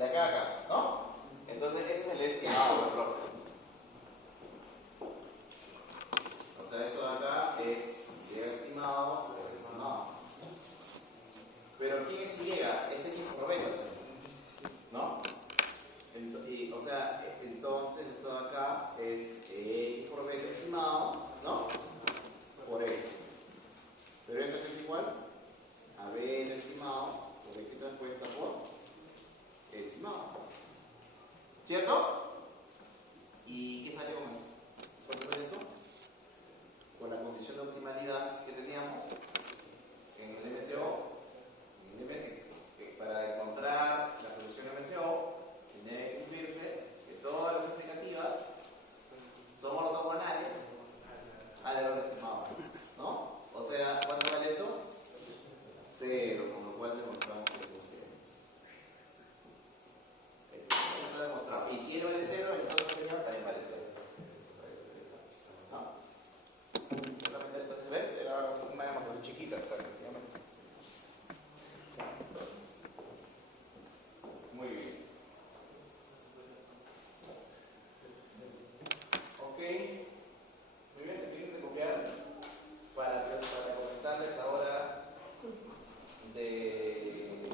De acá a acá, ¿no? Entonces ese es el estimado, profe. O sea, esto de acá es Y estimado, pero eso no. Pero ¿quién es Y? Es X por beta, ¿no? O sea, entonces esto de acá es X por beta estimado, ¿no? Por X. Pero eso que es igual a beta estimado por X transpuesta por estimado. ¿Cierto? ¿Y qué sale con esto? ¿Cuánto es esto? Con la condición de optimalidad que teníamos en el MCO, para encontrar la solución MCO, tiene que cumplirse que todas las explicativas son ortogonales al error estimado, ¿no? O sea, ¿cuánto vale esto? 0, con lo cual demostramos que es 0. Esto lo demostramos. Y si él vale 0, el otro señor también vale 0. ¿No? Solamente entonces, ¿ves? Era una demostración chiquita, efectivamente. Muy bien. Ok. Muy bien, termino de copiar para comentarles ahora del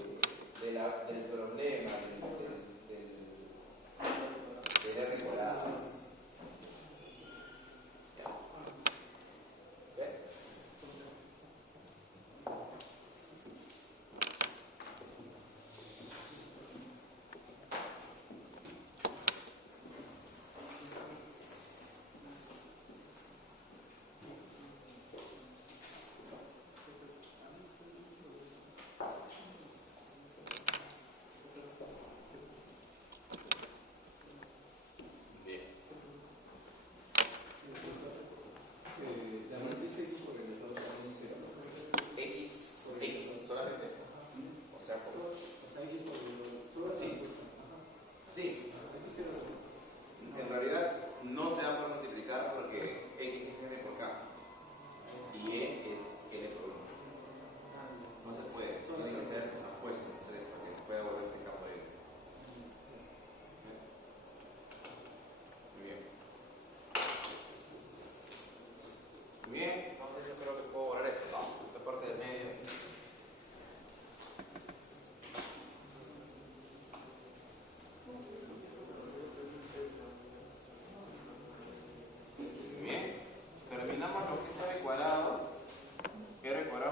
problema del R cuadrado. ¿Ya? ¿Ve? Bien. La matriz X por el estado también será X solamente. O sea, X por el sí. Sí. Aquí será. En realidad no se va a poder multiplicar porque X es N por K y E es L por 1. No se puede, tiene que ser apuesto para que pueda volverse campo de N. Muy bien. Muy bien, entonces yo creo que puedo borrar esto, ¿no? Esta parte del medio. Muy bien. Terminamos lo que es R cuadrado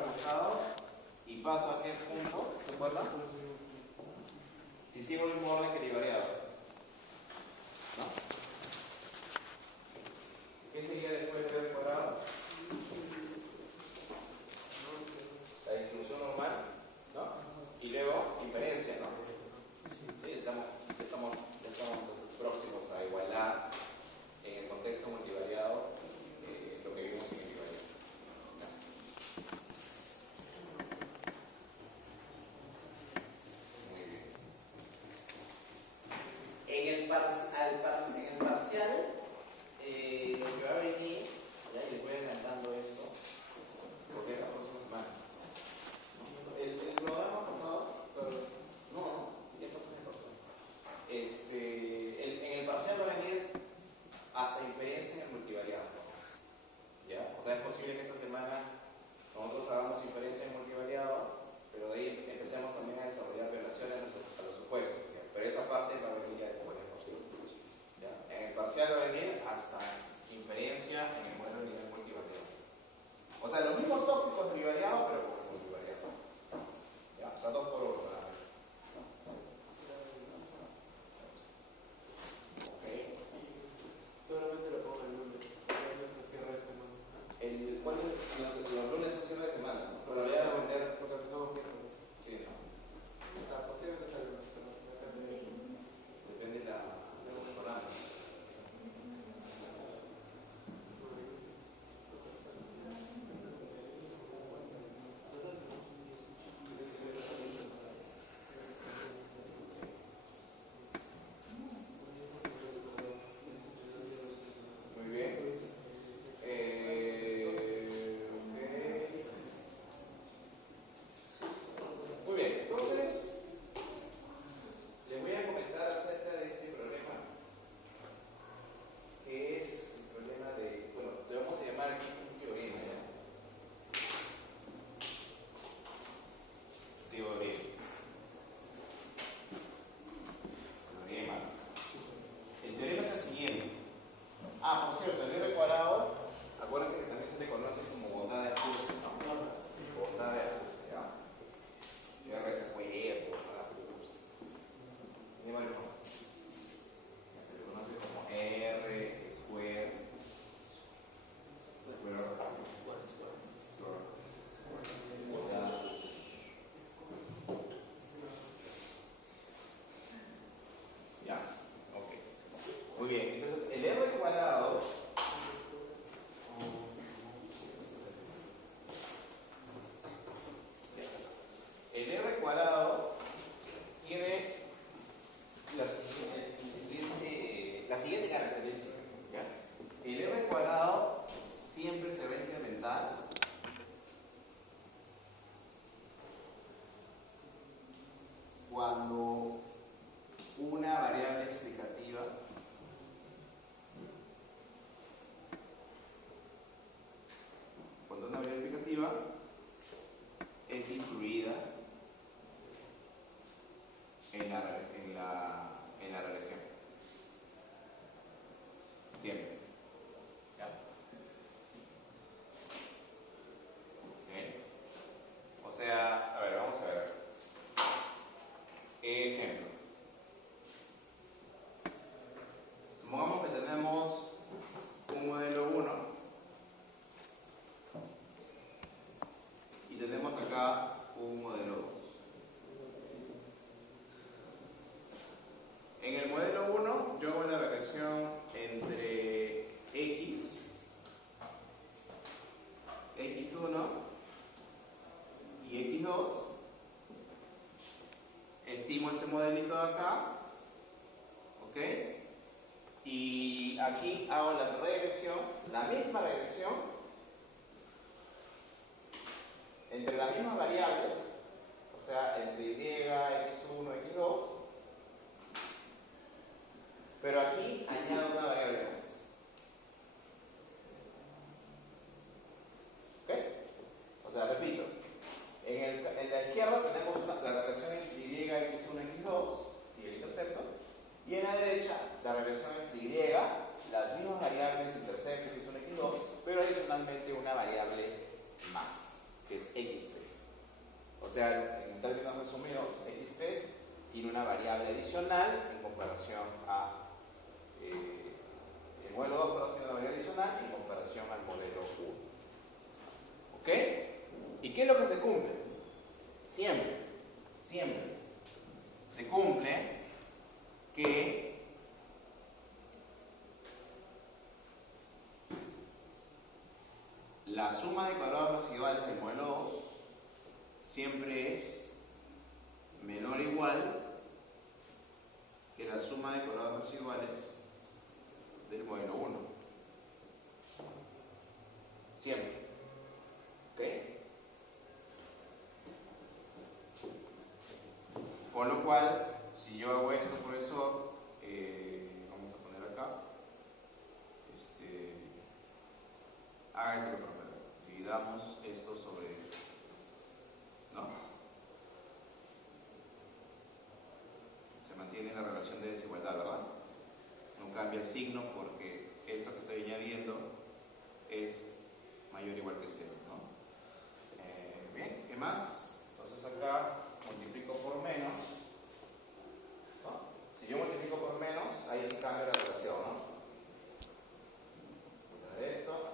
buscado y paso a aquel punto, ¿se acuerdan? Si sigo el mismo orden que el variado, ¿no? ¿Qué seguía después de R cuadrado? La distribución normal, ¿no? Y luego inferencia, ¿no? Sí, estamos próximos a igualar en el contexto multivariado lo que vimos en el bivariado. Muy bien. En el parcial, lo que va a venir, ya les voy adelantando esto, porque es la próxima semana. El programa pasado, no, ya está en el parcial. En el parcial va a venir hasta inferencia en el multivariado. ¿Ya? O sea, es posible que esta semana nosotros hagamos inferencia en multivariado, pero de ahí empecemos también a desarrollar relaciones a los supuestos. ¿Ya? Pero esa parte va a venir ya después del parcial. ¿Ya? En el parcial va a venir Ah, por cierto, el R cuadrado, acuérdense que también se le conoce como bondad de ajuste, ¿no? Bondad de ajuste, ¿ya? R square, bondad de ajuste. Tiene varios nombres. Se le conoce como R square. Ya, ok. Muy bien, entonces el R cuadrado tiene la siguiente característica, ¿ya? El R cuadrado siempre se va a incrementar cuando una variable explicativa es incluida en la regresión. Siempre. ¿Ya? ¿Ok? O sea, a ver, vamos a ver. Ejemplo. Supongamos que tenemos un modelo 1 y tenemos acá un modelo 2. En el modelo 1 yo hago la regresión entre x1 y x2. Estimo este modelito de acá, ¿ok? Y aquí hago la regresión, la misma regresión entre las mismas variables, o sea, entre y, x1, x2, pero aquí añado una variable más. ¿Ok? O sea, repito, en la izquierda tenemos la regresión entre y, x1, x2 y el intercepto, y en la derecha la regresión entre y, las mismas variables, intercepto, x1, x2, pero adicionalmente una variable más, que es x3. O sea, en términos resumidos, x3 tiene una variable adicional en comparación a el modelo 2, pero tiene una variable adicional en comparación al modelo 1. ¿Ok? ¿Y qué es lo que se cumple? Siempre se cumple que la suma de cuadrados residuales del modelo 2 siempre es menor o igual que la suma de cuadrados residuales del modelo 1. Siempre. ¿Ok? Con lo cual, si yo hago esto, profesor, vamos a poner acá, hágase lo primero. Dividamos esto sobre, ¿no? Se mantiene la relación de desigualdad, ¿verdad? No cambia el signo porque esto que estoy añadiendo es mayor o igual que 0, ¿no? Bien, ¿qué más? Entonces acá multiplico por menos, ¿no? Si yo multiplico por menos, ahí sí cambia la relación, ¿no? Esto.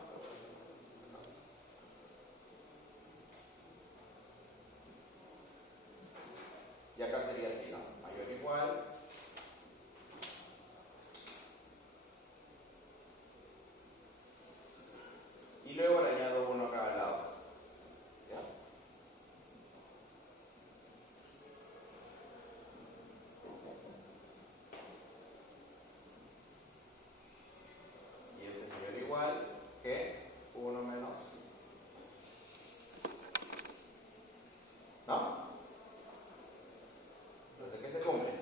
Y acá sería así, ¿no? Mayor o igual. Y luego le añado 1 a cada lado. ¿Ya? Y este es mayor o igual que 1 menos. ¿No? Entonces, ¿qué se cumple?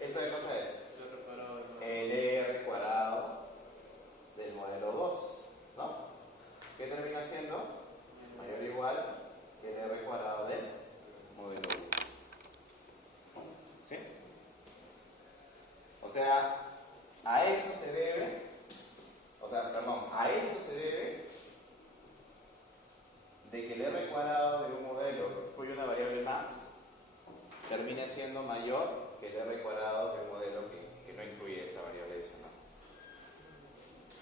¿Esto qué cosa es? El R cuadrado del modelo 2, ¿no? ¿Qué termina siendo? Mayor o igual que el R cuadrado del modelo 1. ¿Sí? O sea, a eso se debe de que el R cuadrado de un modelo que incluye una variable más termine siendo mayor que el R cuadrado de un modelo que no incluye esa variable adicional.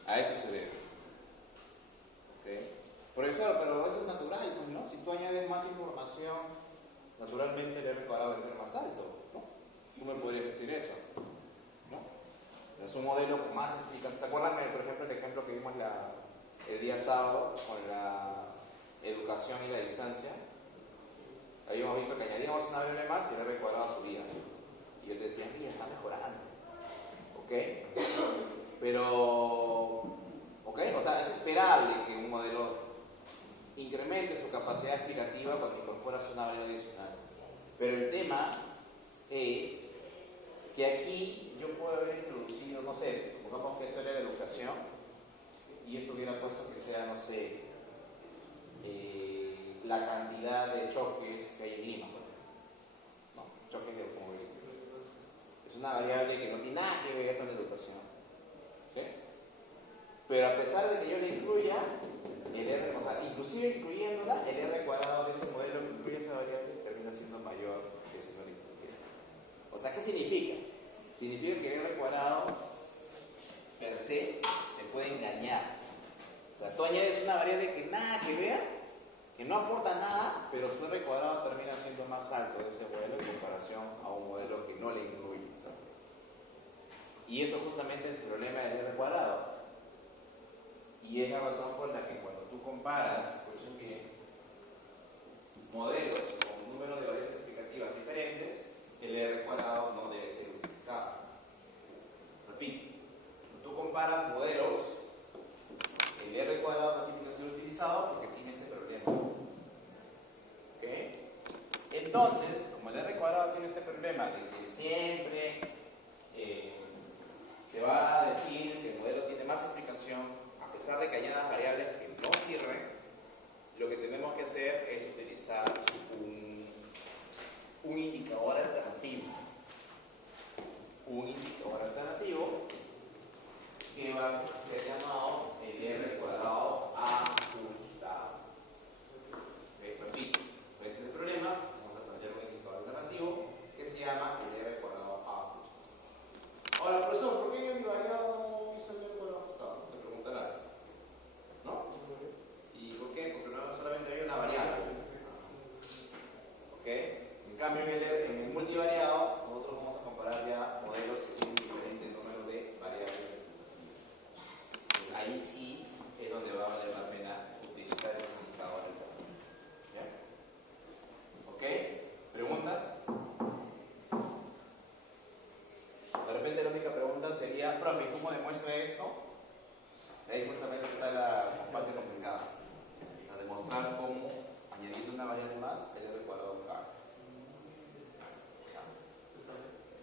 A eso se debe. ¿Okay? Profesor, pero eso es natural, pues, ¿no? Si tú añades más información, naturalmente el R cuadrado debe ser más alto, ¿no? Tú me podrías decir eso, ¿no? Es un modelo con más explicación. ¿Se acuerdan, por ejemplo, el ejemplo que vimos el día sábado con la educación y la distancia? Ahí hemos visto que añadíamos una variable más y el R cuadrado subía. Y yo te decía, mira, está mejorando. ¿Ok? Pero, ¿ok? O sea, es esperable que un modelo incremente su capacidad explicativa cuando incorporas una variable adicional. Pero el tema es que aquí yo puedo haber introducido, no sé, supongamos que esto era la educación y eso hubiera puesto que sea, no sé, la cantidad de choques que hay en Lima, ¿no? Choques de automovilísticos. Es una variable que no tiene nada que ver con la educación, ¿sí? Pero a pesar de que yo la incluya, el R, o sea, inclusive incluyéndola, el R cuadrado de ese modelo que incluye esa variable termina siendo mayor que si no la incluyera. O sea, ¿qué significa? Significa que el R cuadrado per se te puede engañar. O sea, tú añades una variable que nada que ver, que no aporta nada, pero su R cuadrado termina siendo más alto de ese modelo en comparación a un modelo que no le incluye, ¿sabes? Y eso es justamente el problema del R cuadrado. Y es la razón por la que cuando tú comparas, por ejemplo, modelos con un número de variables explicativas diferentes, el R cuadrado no debe ser utilizado. Repito, cuando tú comparas modelos, el R cuadrado no tiene que ser utilizado porque tiene este problema. ¿Ok? Entonces, como el R cuadrado tiene este problema de que siempre te va a decir que el modelo tiene más explicación, a pesar de que añadas variables que no sirven, lo que tenemos que hacer es utilizar un indicador alternativo. Un indicador alternativo que va a ser llamado el R cuadrado ajustado. Repito, este es el problema, vamos a poner un indicador alternativo que se llama el R cuadrado ajustado. Ahora, profesor, ¿por qué en el variado no hizo el R cuadrado ajustado? Se preguntará. ¿No? ¿Y por qué? Porque no solamente hay una variable. ¿Ok? En cambio, en el multivariado, nosotros vamos a comparar ya modelos que tienen diferente número de variables. Ahí sí es donde va a valer la pena utilizar ese indicador. ¿Ya? ¿Ok? ¿Preguntas? De repente la única pregunta sería, profe, ¿cómo demuestra esto? Ahí justamente está la parte complicada. A demostrar cómo, añadiendo una variable más, el R cuadrado cabe.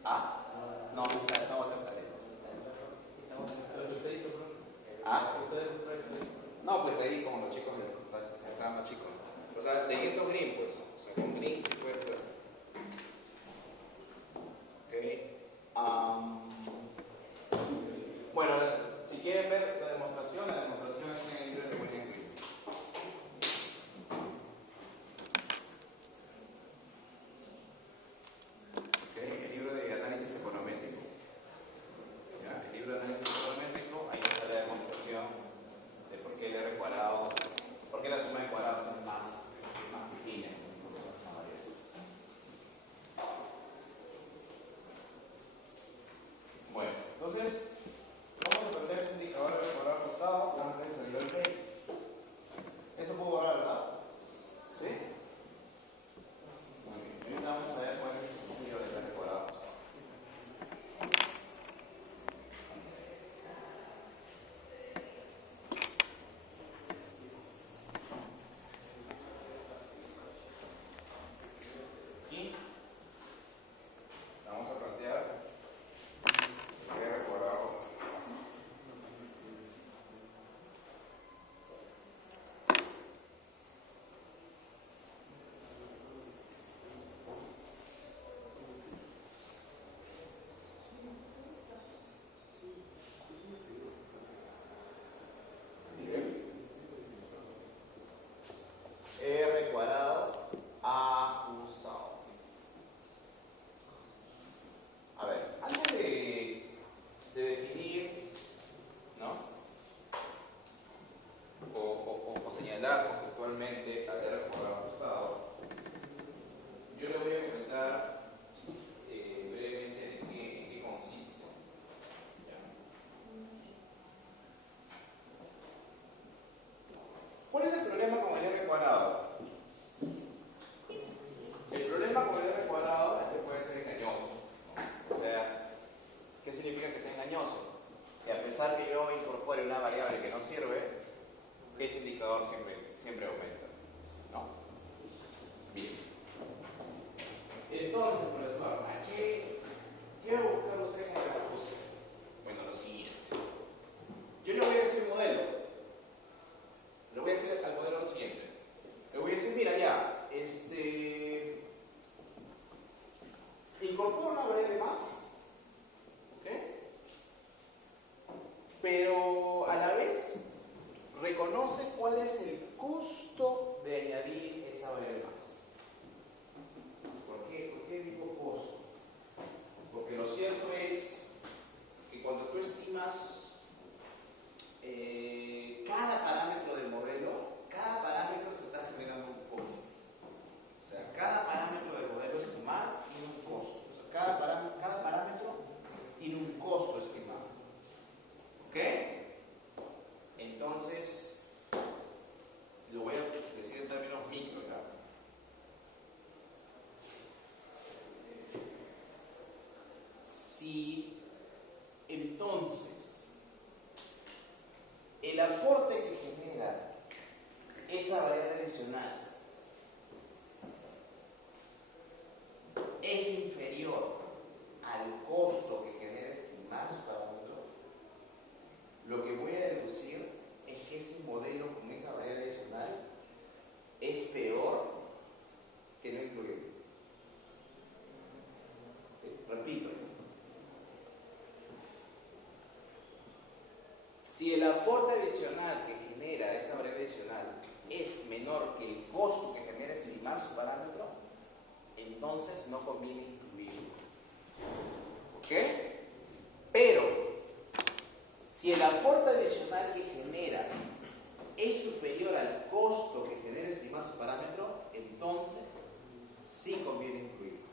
¿Ah? No, no va a ser tarea. ¿Ah? No, pues ahí como los chicos estaban más chicos. O sea, leyendo Green, pues. O sea, con Green sí puede ser. Ok. Bueno, si quieren ver la demostración está en el libro de William Green. Okay. El libro de análisis econométrico. ¿Ya? El libro de análisis econométrico, ahí está la demostración de por qué el R cuadrado, por qué la suma de cuadrados es más pequeña. incorpora una variable más, ¿ok? Pero a la vez reconoce cuál es el costo de añadir esa variable más. ¿Por qué digo costo? Porque lo cierto es que cuando tú estimas cada parámetro del modelo, cada parámetro se está generando un costo. O sea, cada parámetro del modelo estimado tiene un costo. O sea, cada parámetro tiene un costo estimado. ¿Ok? Entonces, lo voy a decir en términos micro, ¿ya? Si entonces el aporte que genera esa variable adicional es inferior al costo que genera estimar su parámetro, lo que voy a deducir es que ese modelo con esa variable adicional es peor que no incluirlo. Repito, si el aporte adicional que genera esa variable adicional es menor que el costo que genera estimar su parámetro, entonces no conviene incluirlo. ¿Ok? Pero, si el aporte adicional que genera es superior al costo que genera estimar su parámetro, entonces sí conviene incluirlo.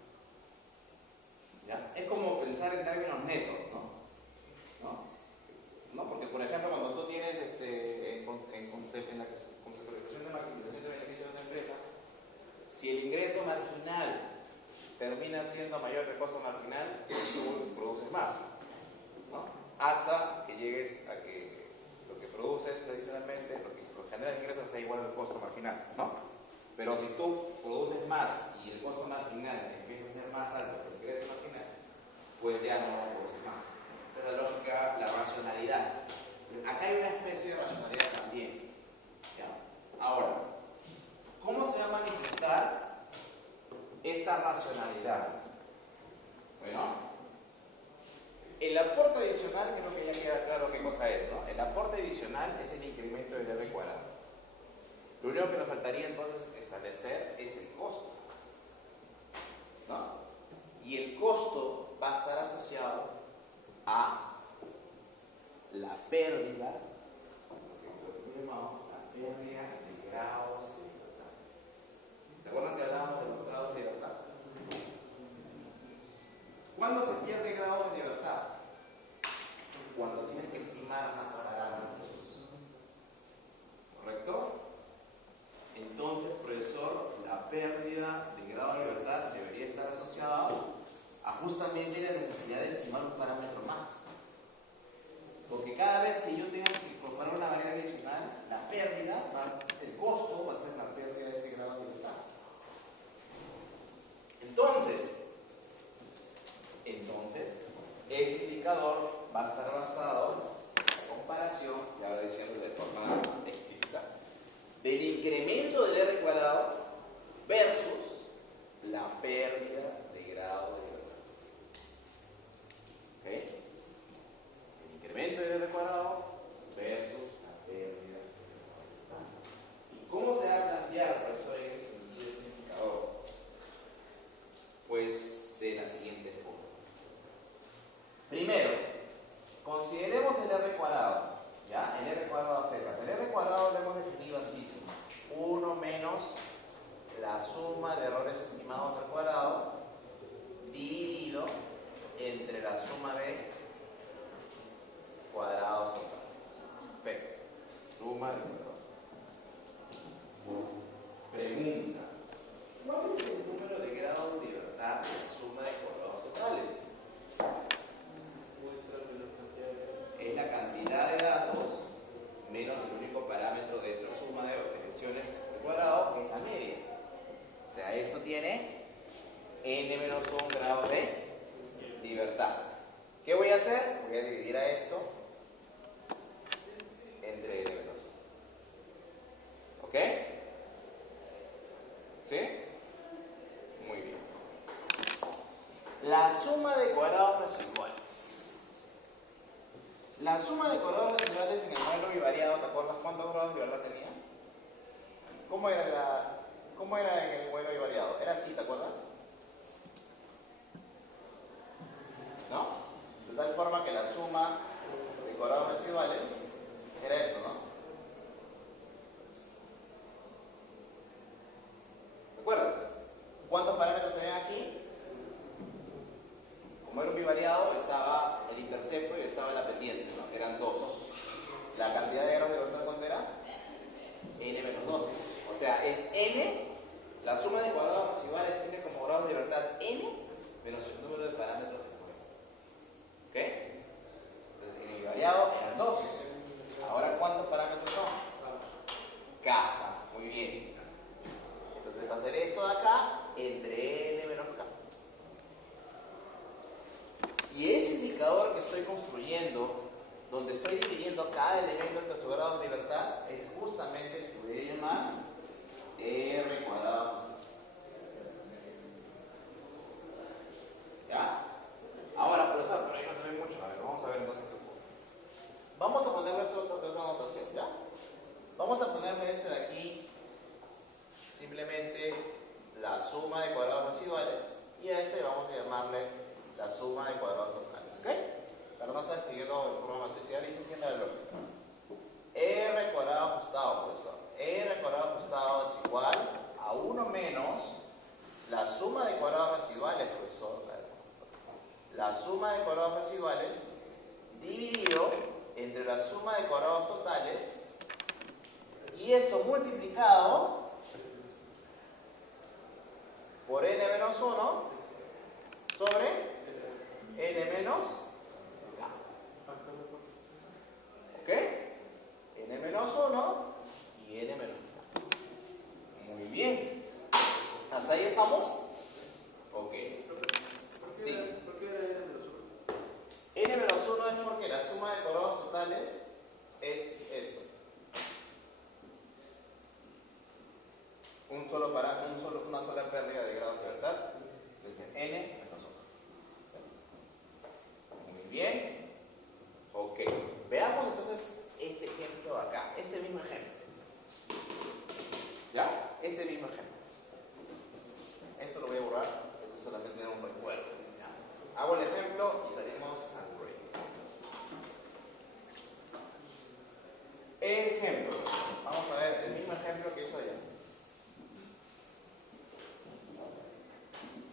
¿Ya? Es como pensar en términos netos, ¿no? Porque, por ejemplo, cuando tú tienes en la conceptualización de maximización de beneficios de una empresa, si el ingreso marginal termina siendo mayor que el costo marginal, tú produces más, ¿no? Hasta que llegues a que lo que produces adicionalmente, lo que genera el ingreso sea igual al costo marginal, ¿no? Pero si tú produces más y el costo marginal empieza a ser más alto que el ingreso marginal, pues ya no produces más. Esa es la lógica, la racionalidad. Acá hay una especie de racionalidad también, ¿ya? Ahora, ¿cómo se va a manifestar esta racionalidad? Bueno, el aporte adicional, creo que ya queda claro qué cosa es, ¿no? El aporte adicional es el incremento del R cuadrado. Lo único que nos faltaría entonces establecer es el costo, ¿no? Y el costo va a estar asociado a la pérdida, lo que llamamos la pérdida de grados de libertad. ¿Se acuerdan que hablábamos de los grados de libertad? ¿Cuándo se pierde grado de libertad? Cuando tienes que estimar más parámetros. ¿Correcto? Entonces, profesor, la pérdida de grado de libertad debería estar asociada a justamente la necesidad de estimar un parámetro más. Porque cada vez que yo tenga que incorporar una variable adicional, la pérdida, el costo va a ser la pérdida de ese grado de libertad. Entonces, este indicador va a estar basado en la comparación, ya lo diciendo de forma explícita, del incremento del R cuadrado versus la pérdida de grado de libertad. ¿Ok? El incremento del R cuadrado versus la pérdida de libertad. ¿Y cómo se va a plantear, profesor, en ese sentido este indicador? Pues de la siguiente forma. Primero, consideremos el R cuadrado, ¿ya? El R cuadrado a secas. El R cuadrado lo hemos definido así, 1 menos la suma de errores estimados al cuadrado dividido entre la suma de cuadrados totales. Perfecto. Suma de cuadrados. Pregunta. ¿Cuál es el número de grados de libertad de la suma de cuadrados totales? Es la cantidad de datos menos el único parámetro de esa suma de obtenciones al cuadrado, que es la media. O sea, esto tiene n menos 1 grados de libertad. ¿Qué voy a hacer? Voy a dividir a esto entre n menos 1. ¿Ok? ¿Sí? Muy bien. La suma de cuadrados residuales. La suma de cuadrados residuales en el modelo bivariado, ¿te acuerdas cuántos grados de libertad tenía? ¿Cómo era en el modelo bivariado? Era así, ¿te acuerdas? ¿No? De tal forma que la suma de cuadrados residuales era esto, ¿no? ¿Te acuerdas? ¿Cuántos parámetros se ven aquí? Como era un bivariado, estaba el intercepto y estaba la pendiente, ¿no? Eran dos. La cantidad de grados de libertad, ¿cuánto era? N menos 2. O sea, es N, la suma de cuadrados residuales tiene como grados de libertad N menos el número de parámetros del modelo. ¿Ok? Entonces, en el bivariado eran 2. Ahora, ¿cuántos parámetros son? K. Muy bien. Entonces, va a ser esto de acá entre N menos K. Y ese indicador que estoy construyendo, donde estoy dividiendo cada elemento entre su grado de libertad, es justamente el que voy a llamar R cuadrado. ¿Ya? Ahora, profesor, pero ahí no se ve mucho. A ver, vamos a ver entonces qué ocurre. Vamos a ponerle otra notación, ¿ya? Vamos a ponerle este de aquí, simplemente la suma de cuadrados residuales, y a este vamos a llamarle la suma de cuadrados totales, ¿ok? Pero no está escribiendo en forma matricial y se entiende la lógica. R cuadrado ajustado, profesor. R cuadrado ajustado es igual a 1 menos la suma de cuadrados residuales, profesor. La suma de cuadrados residuales dividido entre la suma de cuadrados totales, y esto multiplicado por n menos 1 sobre n menos k. ¿Ok? N menos 1 y n menos k. Muy bien. ¿Hasta ahí estamos? Ok. Sí. ¿Por qué era N menos 1? N menos 1 es porque la suma de cuadrados totales es esto. Una sola pérdida de grado de libertad desde n menos 1. Muy bien. Ok. Veamos entonces este ejemplo acá. Este mismo ejemplo. ¿Ya? Ese mismo ejemplo. Esto lo voy a borrar. Esto solamente es un recuerdo. ¿Ya? Hago el ejemplo y salimos al break. Ejemplo. Vamos a ver el mismo ejemplo que hizo allá.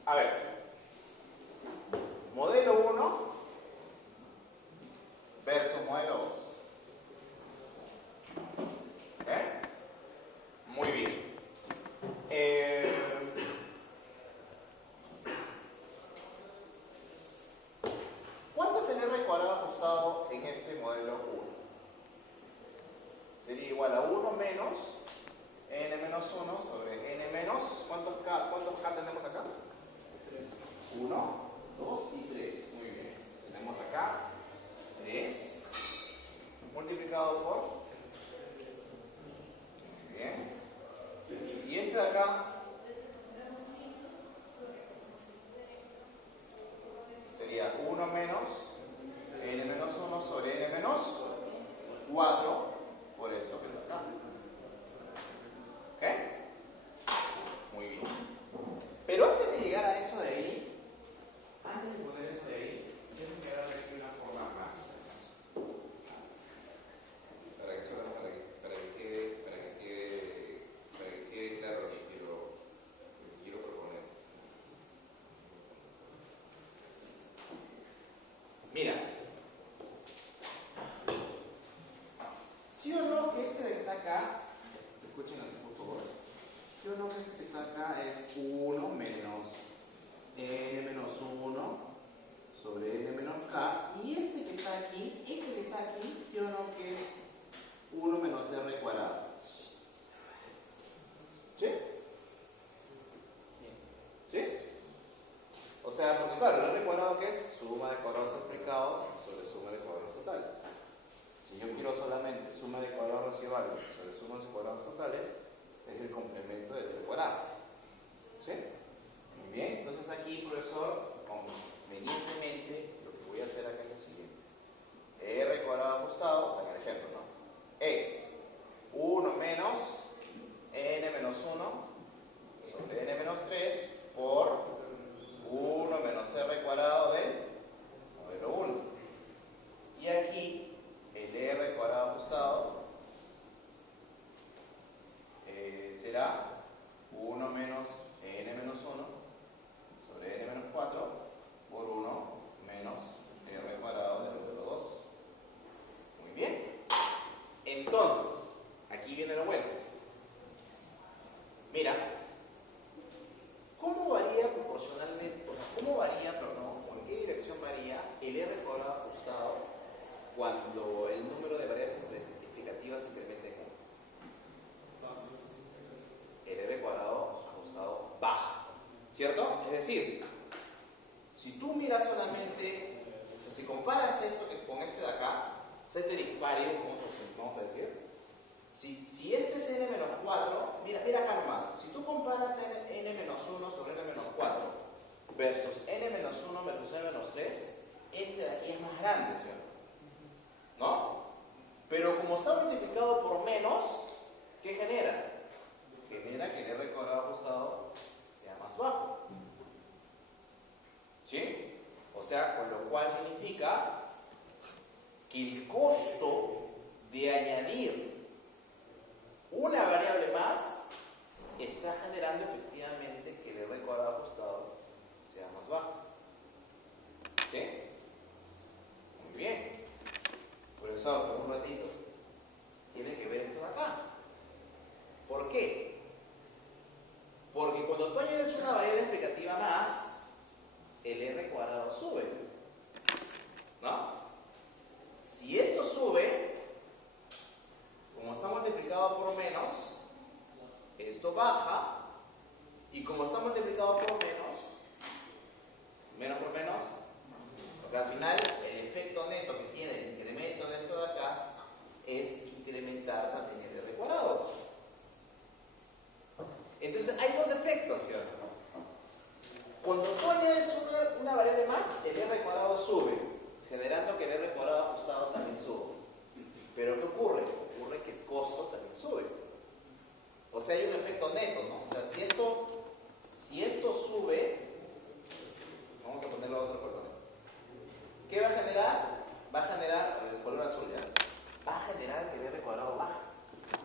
A ver, modelo 1 versus modelo 2. Muy bien. ¿Cuánto es el R cuadrado ajustado en este modelo 1? Sería igual a 1 menos n menos 1 sobre n menos, ¿cuántos K tenemos acá? 1, 2 y 3. Muy bien. Tenemos acá 3 multiplicado por. Muy bien. Y este de acá sería 1 menos n menos 1 sobre n menos 4 por esto que está acá. ¿Ok? Muy bien. Pero antes de llegar a eso de ahí, antes de poner eso de ahí, déjenme darle aquí una forma más. Para que quede claro lo que quiero proponer. Mira, ¿sí o no que este que está acá, escuchen aquí por favor, ¿sí o no que este que está acá es 1 menos n menos 1 sobre n menos k, y este que está aquí, ¿sí o no que es 1 menos r cuadrado? ¿Sí? ¿Sí? O sea, porque claro, el r cuadrado ¿qué es? Suma de cuadrados explicados sobre suma de cuadrados totales. Si yo quiero solamente suma de cuadrados residuales sobre suma de cuadrados totales, es el complemento del r cuadrado. proporcionalmente, o sea, ¿cómo varía, perdón, o en qué dirección varía el R cuadrado ajustado cuando el número de variables explicativas se incrementa en 1? El R cuadrado ajustado baja, ¿cierto? Es decir, si tú miras solamente, o sea, si comparas esto con este de acá, ceteris paribus, vamos a decir, si este es n-4, mira acá nomás, si tú comparas n-1 sobre n-4 versus n-1 versus n-3, este de aquí es más grande, ¿cierto? ¿No? Pero como está multiplicado por menos, ¿qué genera? Genera que el R cuadrado ajustado sea más bajo. ¿Sí? O sea, con lo cual significa que el costo de añadir una variable más está generando efectivamente que el R cuadrado ajustado sea más bajo. ¿Sí? Muy bien. Profesor, por un ratito. Tiene que ver esto de acá. ¿Por qué? Porque cuando tú añades una variable explicativa más, el R cuadrado sube. ¿No? Si esto sube, como está multiplicado por menos, esto baja, y como está multiplicado por menos, menos por menos, o sea, al final el efecto neto que tiene el incremento de esto de acá es incrementar también el R cuadrado. Entonces hay dos efectos, ¿cierto? Cuando tú añades una variable más, el R cuadrado sube, generando que el R cuadrado ajustado también sube. Pero ¿qué ocurre? Ocurre que el costo también sube. O sea, hay un efecto neto, ¿no? O sea, si esto sube, vamos a ponerlo a otro color. ¿Qué va a generar? Va a generar, el color azul ya, va a generar que el R cuadrado baja.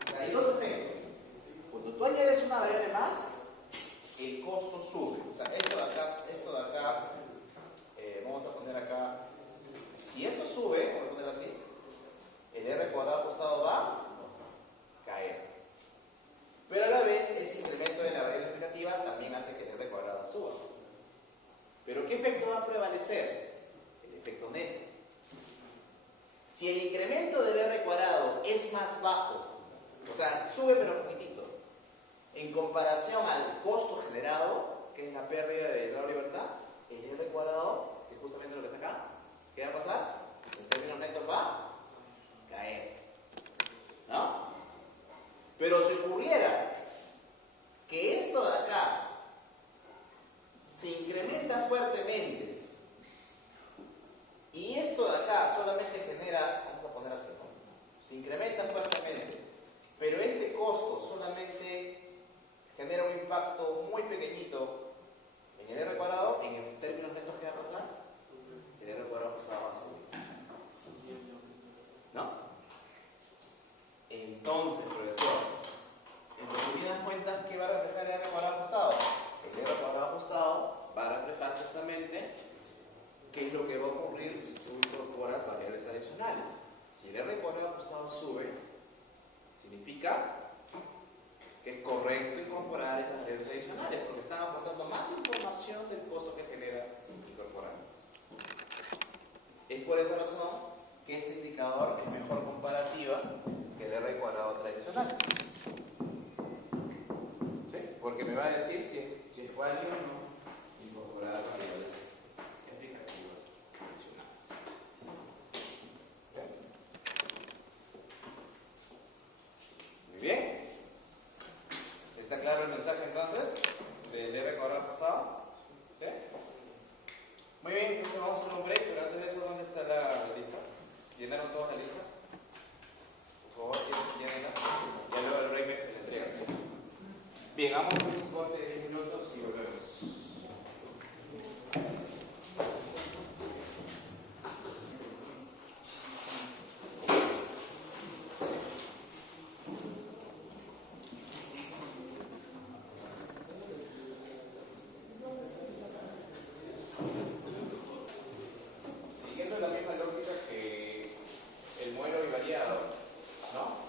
O sea, hay dos efectos. Cuando tú añades una variable más, el costo sube. O sea, esto de acá, vamos a poner acá, si esto sube, vamos a ponerlo así, el R cuadrado ajustado va a caer. Pero a la vez, ese incremento de la variable explicativa también hace que el R cuadrado suba. ¿Pero qué efecto va a prevalecer? El efecto neto. Si el incremento del R cuadrado es más bajo, o sea, sube pero poquitito, en comparación al costo generado, que es la pérdida de la libertad, el R cuadrado, que es justamente lo que está acá, ¿qué va a pasar? En términos netos va a caer. ¿No? Pero si ocurriera que esto de acá se incrementa fuertemente y esto de acá solamente genera, vamos a poner así, ¿no? Se incrementa fuertemente, pero este costo solamente genera un impacto muy pequeñito en el R cuadrado, en términos netos, ¿qué va a pasar? El R cuadrado va a subir. ¿No? Entonces, profesor, en resumidas cuentas, ¿qué va a reflejar el R cuadrado ajustado? El R cuadrado ajustado va a reflejar justamente qué es lo que va a ocurrir si tú incorporas variables adicionales. Si el R cuadrado ajustado sube, significa que es correcto incorporar esas variables adicionales porque están aportando más información del costo que genera incorporarlas. Es por esa razón que este indicador es mejor comparativa que el R cuadrado tradicional. ¿Sí? Porque me va a decir si es válido o no incorporar variables explicativas adicionales. ¿Sí? Muy bien. ¿Está claro el mensaje entonces del R cuadrado pasado? ¿Sí? Muy bien, entonces vamos a hacer un break, pero antes de eso, ¿dónde está la lista? ¿Llenaron toda la lista? Por favor, llénenla. Ya luego el break me la entregan, ¿sí? Bien, vamos a un corte de 10 minutos y volvemos. Siguiendo la misma lógica que el modelo bivariado, ¿no?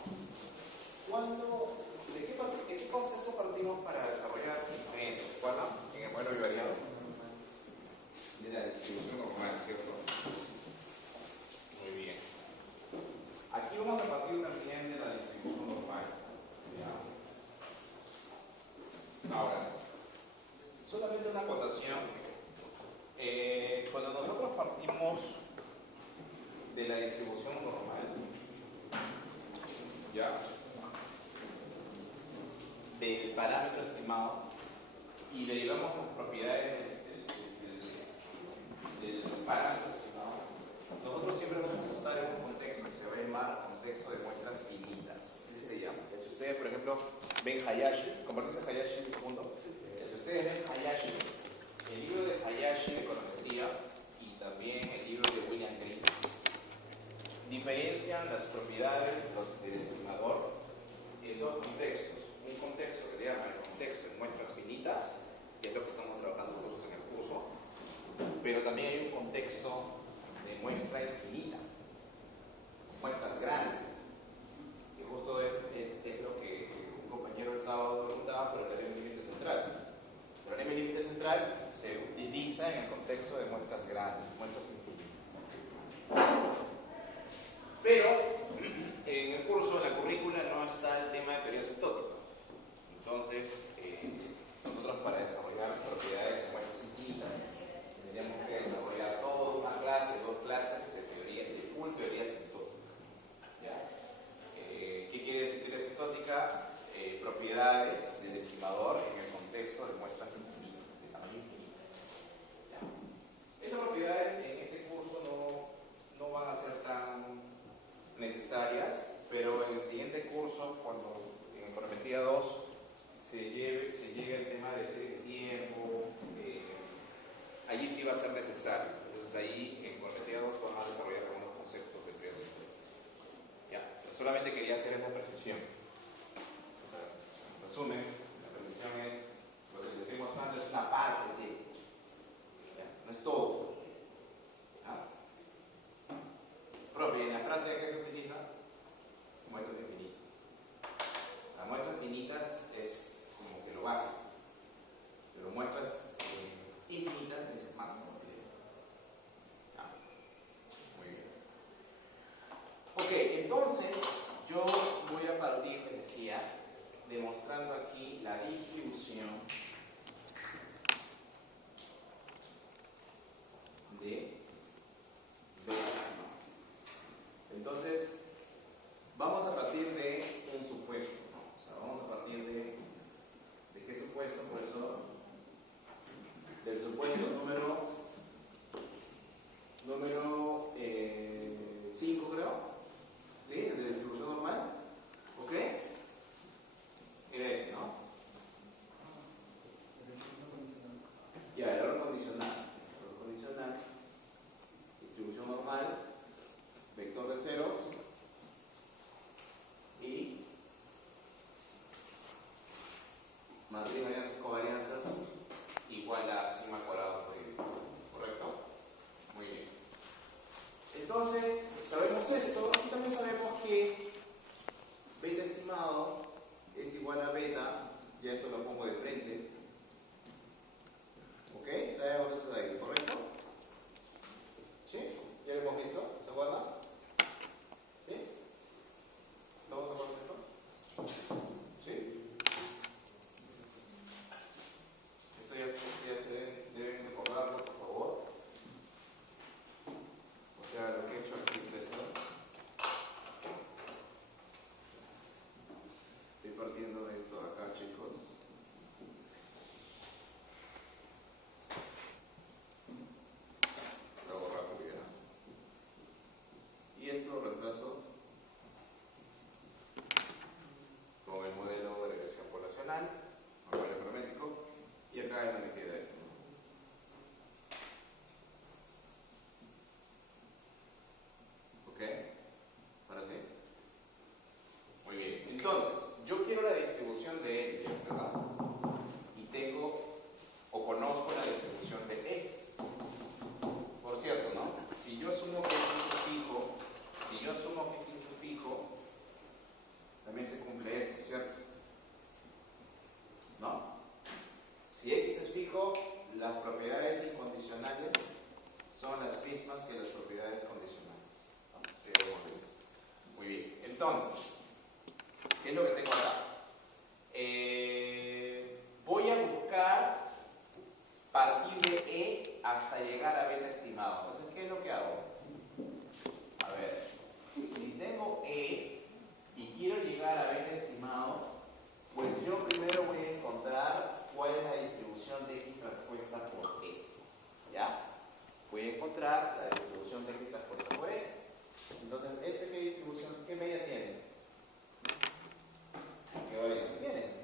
¿De qué concepto partimos para desarrollar inferencias? ¿Recuerdan? En el modelo bivariado. Ahora, solamente una acotación. Cuando nosotros partimos de la distribución normal, ¿ya? Del parámetro estimado, y le llevamos las propiedades del parámetro estimado, nosotros siempre vamos a estar en un contexto que se va a llamar contexto de muestras finitas. Así se le llama. Si ustedes, por ejemplo, ven Hayashi, ¿compartiste Hayashi un segundo? Si ustedes ven Hayashi, el libro de Hayashi de econometría y también el libro de William Green diferencian las propiedades del estimador en dos contextos. Un contexto que se llama el contexto de muestras finitas, que es lo que estamos trabajando nosotros en el curso, pero también hay un contexto de muestra infinita, muestras grandes, que justo es lo que un compañero el sábado preguntaba por el teorema del límite central. El teorema del límite central se utiliza en el contexto de muestras grandes, muestras infinitas. Pero en el curso, en la currícula, no está el tema de teoría asintótica. Entonces, nosotros para desarrollar propiedades de muestras infinitas, tendríamos que desarrollar toda una clase, dos clases de teoría, de full teoría asintótica. ¿Ya? ¿Qué quiere decir teoría asintótica? Propiedades del estimador en el contexto de muestras infinitas, de tamaño infinito. ¿Ya? Esas propiedades en este curso no van a ser tan necesarias, pero en el siguiente curso, cuando en econometría 2 se llegue el tema de serie de tiempo, allí sí va a ser necesario. Entonces ahí en econometría 2 vamos a desarrollar algunos conceptos de teoría asintótica. Ya, solamente quería hacer esa precisión. O sea, en resumen, la precisión es lo que les estoy mostrando es una parte de, ¿ya? No es todo. ¿Ya? Profe, en la práctica, ¿qué se utiliza? Muestras infinitas. O sea, muestras finitas es como que lo básico, pero muestras infinitas es más complejo. Ah, muy bien. Ok, entonces yo voy a partir, les decía, demostrando aquí la distribución de beta. Entonces, vamos a partir de un supuesto, ¿no? O sea, vamos a partir de qué supuesto, profesor? Del supuesto número 5, creo. ¿Sí? El de distribución normal. ¿Ok? Era ese, ¿no? Ya, el orden condicional. El orden condicional. Distribución normal. Vector de ceros. Y matriz de varianzas covarianzas igual a sigma cuadrado por I. ¿Correcto? Muy bien. Entonces, sabemos esto y también sabemos que beta estimado es igual a beta, ya esto lo pongo de frente. ¿Ok? Sabemos eso de ahí, ¿correcto? ¿Sí? ¿Ya lo hemos visto? ¿Se acuerdan? ¿Sí? ¿Vamos a acuerdan esto? ¿Sí? Esto ya se deben recordarlo, por favor. O sea, lo que he hecho aquí es esto. Estoy partiendo de esto acá, chicos. Lo hago rápido ya. Y esto lo reemplazo con el modelo de regresión poblacional, modelo econométrico, y acá es donde queda esto. ¿Ok? Ahora sí. Muy bien. Entonces, yo quiero la distribución de L, ¿verdad? Y tengo o conozco la distribución de E. Por cierto, ¿no? Si yo asumo que X es fijo, también se cumple esto, ¿cierto? ¿No? Si X es fijo, las propiedades incondicionales son las mismas que las propiedades condicionales. ¿No? Ya lo hemos visto. Muy bien. Entonces, ¿qué es lo que tengo acá? Voy hasta llegar a beta estimado. Entonces, ¿qué es lo que hago? A ver, si tengo E y quiero llegar a beta estimado, pues yo primero voy a encontrar cuál es la distribución de X transpuesta por E. ¿Ya? Voy a encontrar la distribución de X transpuesta por E. Entonces, ¿este qué distribución, qué media tiene? ¿Qué varianza tiene?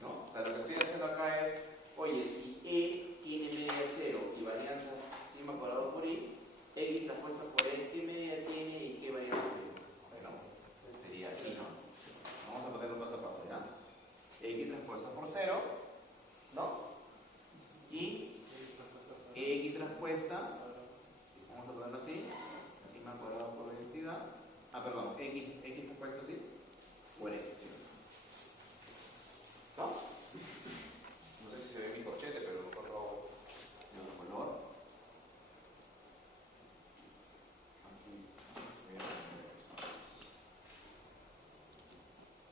¿No? O sea, lo que estoy haciendo acá es, oye, si E tiene media 0 y varianza sigma cuadrado por I, X transpuesta por E, ¿qué media tiene y qué varianza tiene? Bueno, sería así, ¿no? Vamos a ponerlo paso a paso, ¿ya? X transpuesta por 0, ¿no? Y X transpuesta, vamos a ponerlo así, sigma cuadrado por la identidad, perdón, X transpuesta así, por X, ¿sí? ¿No? No sé si se ve mi corchete, pero lo corro de otro color. Aquí.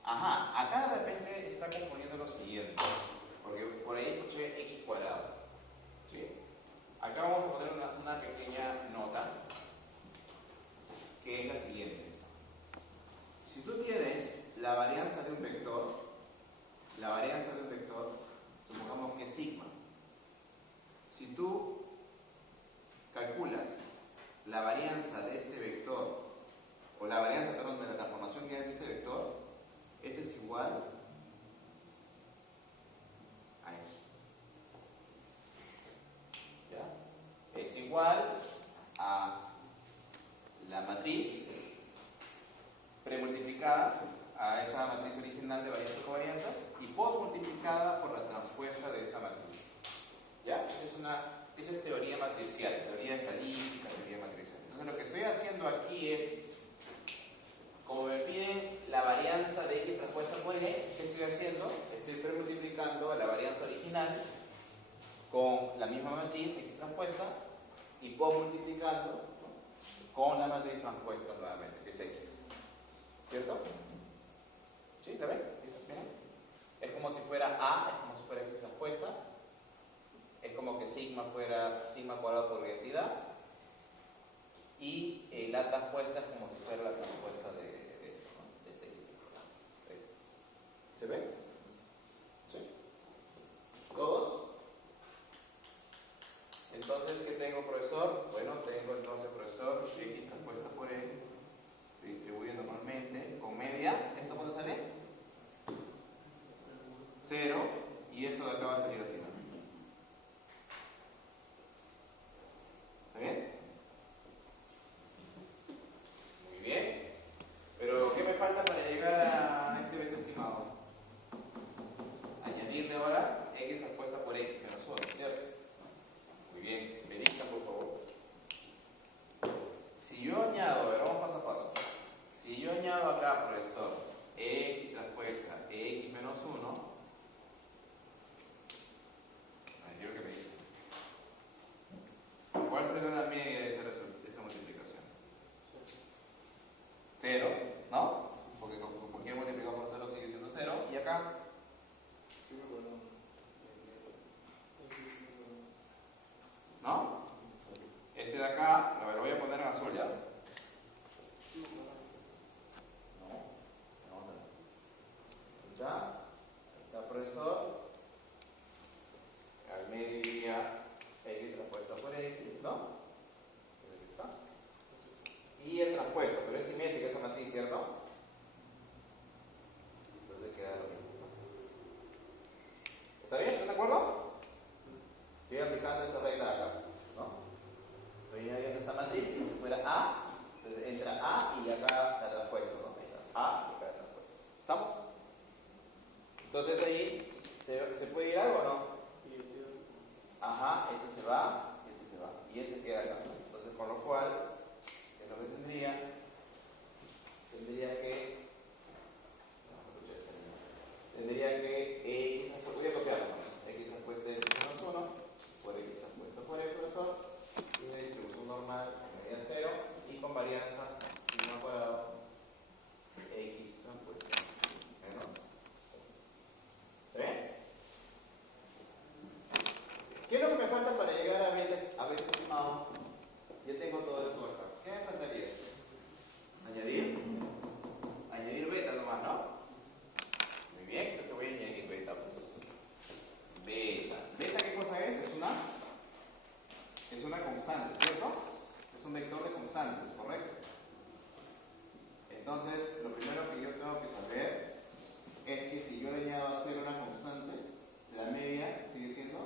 Ajá, acá de repente está componiendo lo siguiente, porque por ahí escuché X cuadrado. ¿Sí? Acá vamos a poner una pequeña nota, que es la siguiente. Si tú tienes la varianza de un vector, supongamos que es sigma. Si tú calculas la varianza de este vector, o la varianza, perdón, de la transformación que hay de este vector, eso es igual a eso. ¿Ya? Es igual a la matriz premultiplicada a esa matriz original de varianzas y covarianzas y postmultiplicada por la transpuesta de esa matriz. ¿Ya? Esa es teoría matricial, teoría estadística, teoría matricial. Entonces lo que estoy haciendo aquí es, como me piden la varianza de X transpuesta por E, ¿qué estoy haciendo? Estoy premultiplicando la varianza original con la misma matriz X transpuesta y postmultiplicando, ¿no?, con la matriz transpuesta nuevamente, que es X. ¿Cierto? ¿Sí? ¿La ven? Es como si fuera A, es como si fuera X transpuesta. Es como que sigma fuera sigma cuadrado por la identidad. Y la transpuesta es como si fuera la transpuesta de esto, ¿no? De este X. ¿Se ve? ¿Sí? ¿Todos? Entonces, ¿qué tengo, profesor? Bueno, tengo entonces, profesor, X transpuesta por E, distribuye normalmente, con media. ¿Esto cuánto sale? 0, y esto de acá va a salir así, ¿no? ¿Está bien? Muy bien. Pero, ¿qué me falta para llegar a este beta estimado? Añadirle ahora X transpuesta por X menos 1, ¿cierto? Muy bien. Verifica, por favor. Si yo añado, a ver, vamos paso a paso. Si yo añado acá, profesor, X transpuesta X menos 1, quiero que me diga, ¿cuál será la media de esa multiplicación? 0, ¿no? Porque con cualquier multiplicado por 0 sigue siendo 0. ¿Y acá? ¿No? Este de acá, lo voy a poner en azul ya. ¿Ya? ¿Está, profesor? Al medio iría X transpuesta por X, ¿no? Aquí está. Y el transpuesto, pero es simétrica esa matriz, ¿cierto? Entonces queda lo mismo. ¿Está bien? ¿Están de acuerdo? Estoy aplicando esa regla acá, ¿no? Estoy añadiendo esta matriz, como si fuera A, entonces entra A y acá la transpuesta, ¿no? Ahí está. A y acá la transpuesta. ¿Estamos? Entonces ahí, ¿se puede ir algo o no? Ajá, este se va y este queda acá. Entonces, con lo cual, ¿qué es lo que tendría? Tendría que X, voy a copiarlo, X transpuesta de X menos 1 por X transpuesta por el profesor, y una distribución normal en medida 0 y con varianza sigma cuadrado X transpuesta menos. ¿Se ve? yo le añado a 0 una constante, la media sigue siendo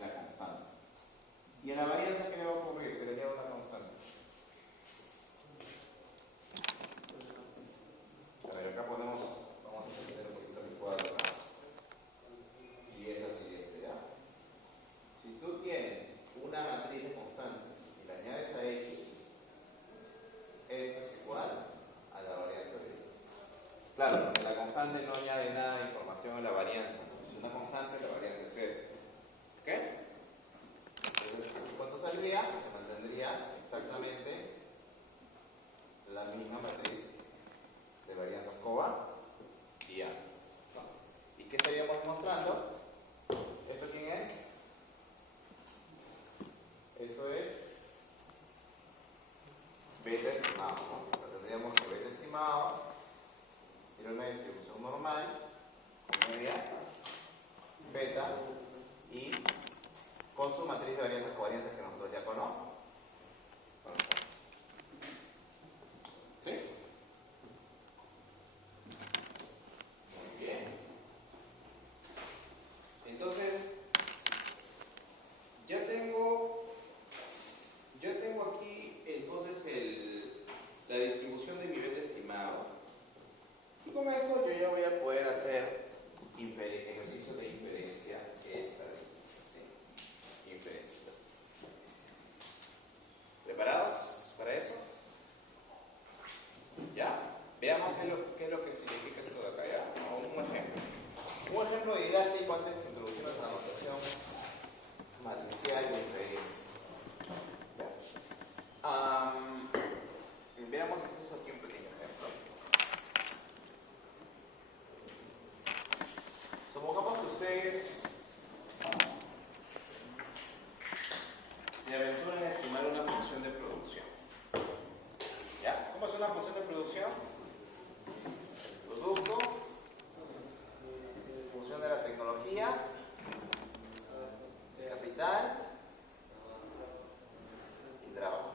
la constante. ¿Y a la varianza qué le va a ocurrir? Se le añade una constante. A ver, acá vamos a hacer un poquito el cuadro acá. Y es la siguiente, ¿ya? Si tú tienes una matriz de constantes y la añades a X, esto es igual a la varianza de X. Claro, porque la constante no añade nada de información a la varianza. Si es una constante, la varianza es 0. ¿Ok? Entonces, ¿cuánto saldría? Se mantendría exactamente la misma matriz de varianza covarianzas, ¿no? ¿Y qué estaríamos demostrando? ¿Esto quién es? Esto es beta estimado, ¿no? O sea, tendríamos que beta estimado era una distribución normal con media, beta y con su matriz de varianzas covarianzas que nosotros ya conocemos. ¿Sí? Muy bien. Entonces, ya tengo aquí entonces la distribución de mi beta estimado. Y con esto yo ya voy a poder hacer ejercicios de inferencia estadística. ¿Sí? Inferencia estadística. ¿Preparados para eso? ¿Ya? Veamos qué es lo que significa esto de acá, ¿ya? Un ejemplo. Un ejemplo didáctico antes de introducirnos a la notación matricial de inferencia. Veamos entonces aquí un pequeño ejemplo. Supongamos que ustedes se aventuran a estimar una función de producción. ¿Ya? ¿Cómo es una función de producción? Producto, función de la tecnología, capital y trabajo.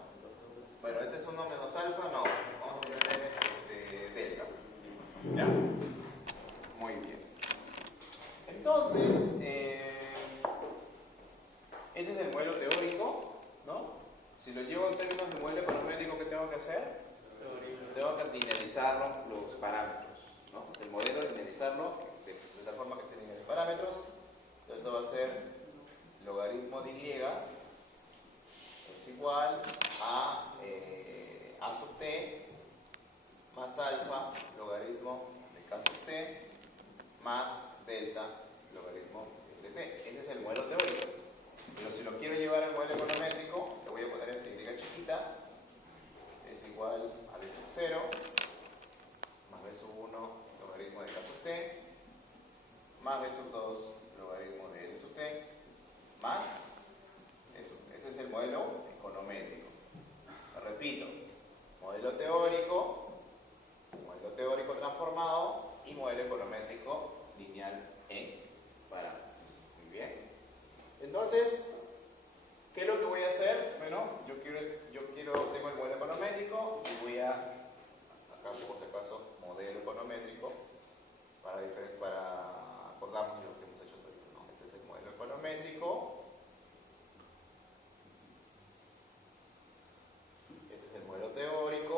Bueno, este es 1 menos alfa, no. Vamos a poner delta. ¿Ya? Muy bien. Entonces, este es el modelo teórico, ¿no? Si lo llevo en términos de modelo econométrico, ¿qué tengo que hacer? Tengo que linealizarlo los parámetros, ¿no? El modelo linealizarlo de tal forma que esté en de parámetros. Entonces esto va a ser logaritmo de y es igual a sub t más alfa logaritmo de k sub t más delta logaritmo de t. Ese es el modelo teórico. Pero si lo quiero llevar al modelo econométrico, le voy a poner esta y chiquita, es igual a b sub 0 más b sub 1 logaritmo de k sub t más b sub 2 logaritmo de l sub t más eso. Ese es el modelo econométrico. Lo repito, modelo teórico transformado y modelo econométrico lineal en parámetros. Muy bien. Entonces, ¿qué es lo que voy a hacer? Bueno, tengo el modelo econométrico y voy a, acá por si acaso, modelo econométrico para acordarnos de lo que hemos hecho hasta ahorita, ¿no? Este es el modelo econométrico. Este es el modelo teórico.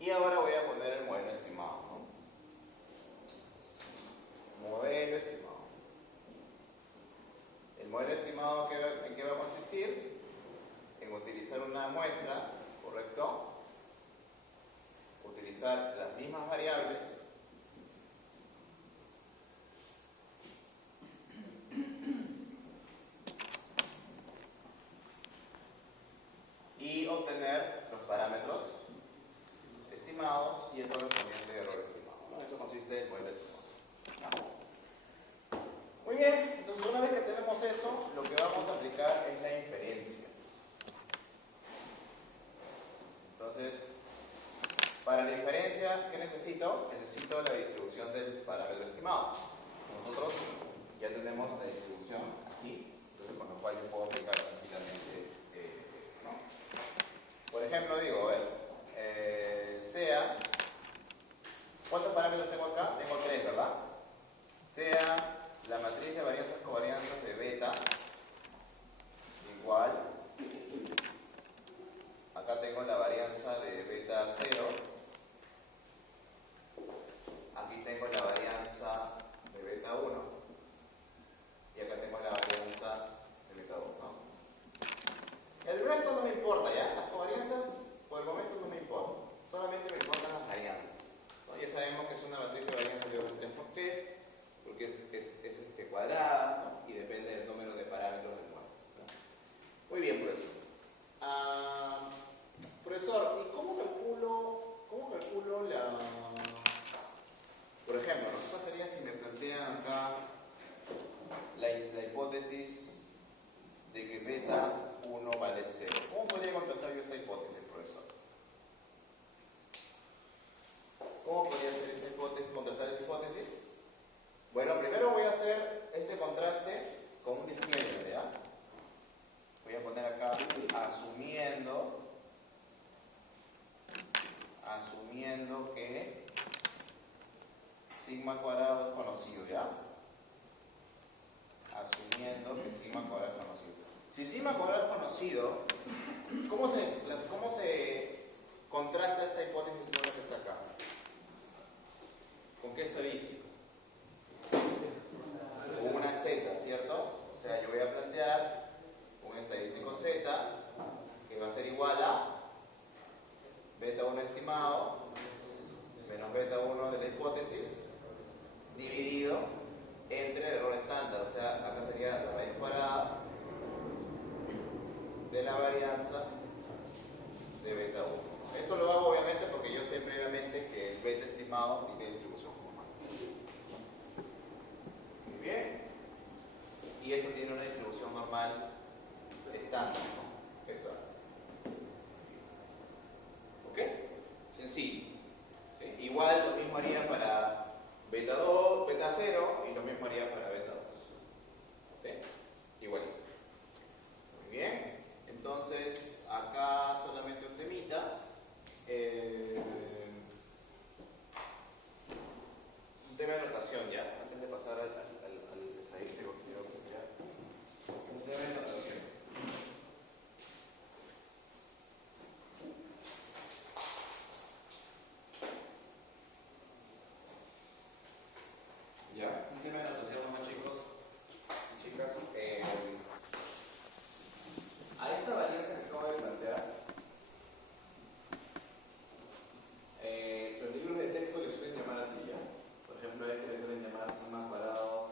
Y ahora voy a poner el modelo estimado, ¿no? Modelo estimado. El modelo estimado, ¿en qué va a consistir? En utilizar una muestra, ¿correcto? Utilizar las mismas variables y obtener los parámetros estimados y el correspondiente error estimado, ¿no? Eso consiste en el modelo estimado. Muy bien, entonces una vez que tenemos eso, lo que vamos a aplicar es la inferencia. Entonces, para la inferencia, ¿qué necesito? Necesito la distribución del parámetro estimado. Nosotros ya tenemos la distribución aquí, entonces con lo cual yo puedo aplicar tranquilamente esto, ¿no? Por ejemplo, digo, a ver, hipótesis, contrastar esta hipótesis? Bueno, primero voy a hacer este contraste con un disclaimer, ¿ya? Voy a poner acá asumiendo que sigma cuadrado es conocido, ¿ya? Asumiendo que sigma cuadrado es conocido. Si sigma cuadrado es conocido, ¿cómo se contrasta esta hipótesis nueva que está acá? ¿Con qué estadística? Con una z, ¿cierto? O sea, yo voy a plantear un estadístico z que va a ser igual a beta 1 estimado menos beta 1 de la hipótesis dividido entre el error estándar. O sea, acá sería la raíz cuadrada de la varianza de beta 1. Esto lo hago obviamente porque yo sé previamente que el beta estimado tiene distribución normal. Muy bien. Y eso tiene una distribución normal estándar, ¿no? Esto. ¿Ok? Sencillo. ¿Sí? Igual lo mismo haría para beta 2, beta 0 y lo mismo haría para beta 2. ¿Ok? Igualito. Muy bien. Entonces, acá solamente un temita. Un tema de notación ya, antes de pasar al estadístico que quiero plantear. Un tema de notación. Ya, un tema de notación nomás, chicos y chicas. A esta varianza que acabo de plantear, los libros de texto le suelen llamar así, ¿ya? Por ejemplo, a este le suelen llamar sigma cuadrado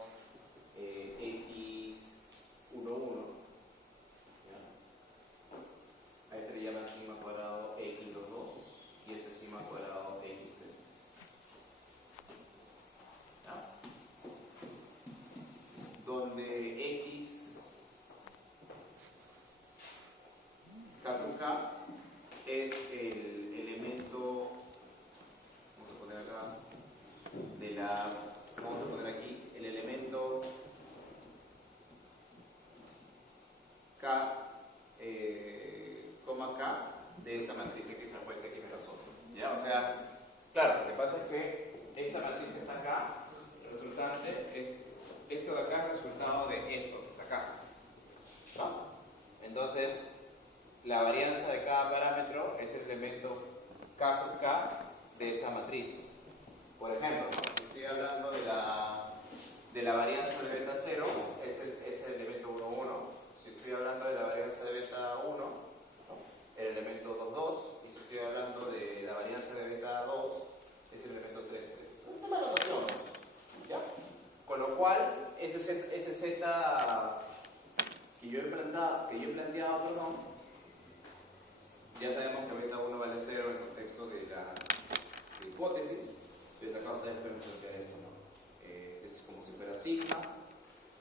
x11, ¿ya? A este le llaman sigma cuadrado x22 y este sigma cuadrado x3. ¿Ya? Donde x, caso K, es el elemento, vamos a poner acá, vamos a poner aquí, el elemento K, coma K de esta matriz X transpuesta X menos 1. ¿Ya? O sea, claro, lo que pasa es que esta matriz que está acá, el resultante es, esto de acá es resultado de esto que está acá. ¿No? Entonces, la varianza de cada parámetro es el elemento K sub K de esa matriz. Por ejemplo, si estoy hablando de la varianza de beta 0, es el elemento 1, 1. Si estoy hablando de la varianza de beta 1, el elemento 2, 2. Y si estoy hablando de la varianza de beta 2, es el elemento 3, 3. Un tema de notación, ¿ya? Con lo cual, ese z que yo he planteado, ¿no? Ya sabemos que beta 1 vale 0 en el contexto de la hipótesis. Entonces acá ustedes pueden plantear esto, ¿no? Es como si fuera sigma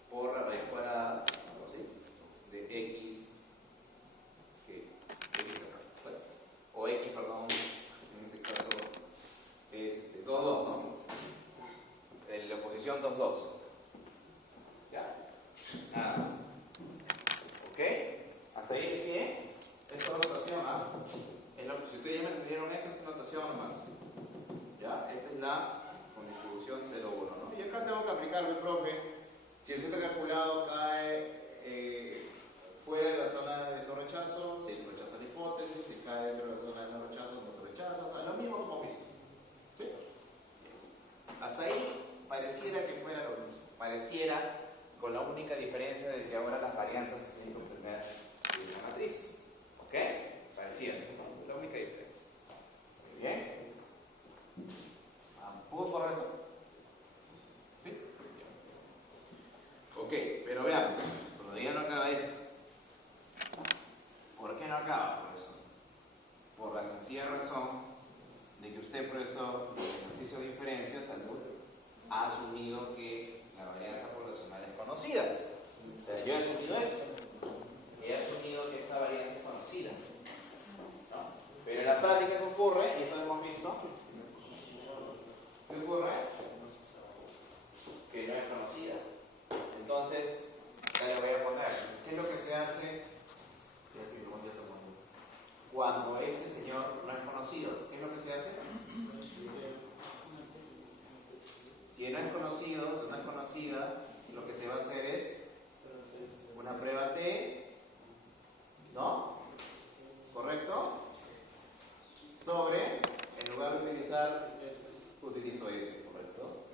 por la raíz cuadrada, algo así, de x, bueno, o x, perdón, en este caso es 2, 2, ¿no? En la oposición 2, 2. ¿Ya? Nada más. ¿Ok? ¿Hasta ahí sí? Esto es notación, ¿ah? Si ustedes ya me entendieron eso, es notación nomás. ¿Ya? Esta es la con distribución 0, 1, ¿no? Y acá tengo que aplicarlo, profe. Si el z calculado cae fuera de la zona de no rechazo, se rechaza la hipótesis. Si cae dentro de la zona de no rechazo, no se rechaza. O sea, lo mismo como visto. ¿Sí? Hasta ahí pareciera que fuera lo mismo. Pareciera, con la única diferencia de que ahora las varianzas se tienen que obtener de la matriz. ¿Ok? Pareciera, ¿no? La única diferencia. Muy bien. ¿Puedo borrar eso? ¿Sí? Ok, pero veamos. Todavía no acaba esto. ¿Por qué no acaba, profesor? Por la sencilla razón de que usted, profesor, en el ejercicio de diferencias, ha asumido que la varianza poblacional es conocida. O sea, yo he asumido esto. He asumido que esta varianza es conocida. ¿No? Pero en la práctica, ¿qué ocurre? Y esto lo hemos visto. ¿Qué ocurre? que no es conocida. Entonces, ya le voy a poner. ¿Qué es lo que se hace cuando este señor no es conocido? ¿Qué es lo que se hace? Si no es conocido, si no es conocida, lo que se va a hacer es una prueba T, ¿no? ¿Correcto? Sobre, en lugar de utilizar, utilizo ese, ¿correcto?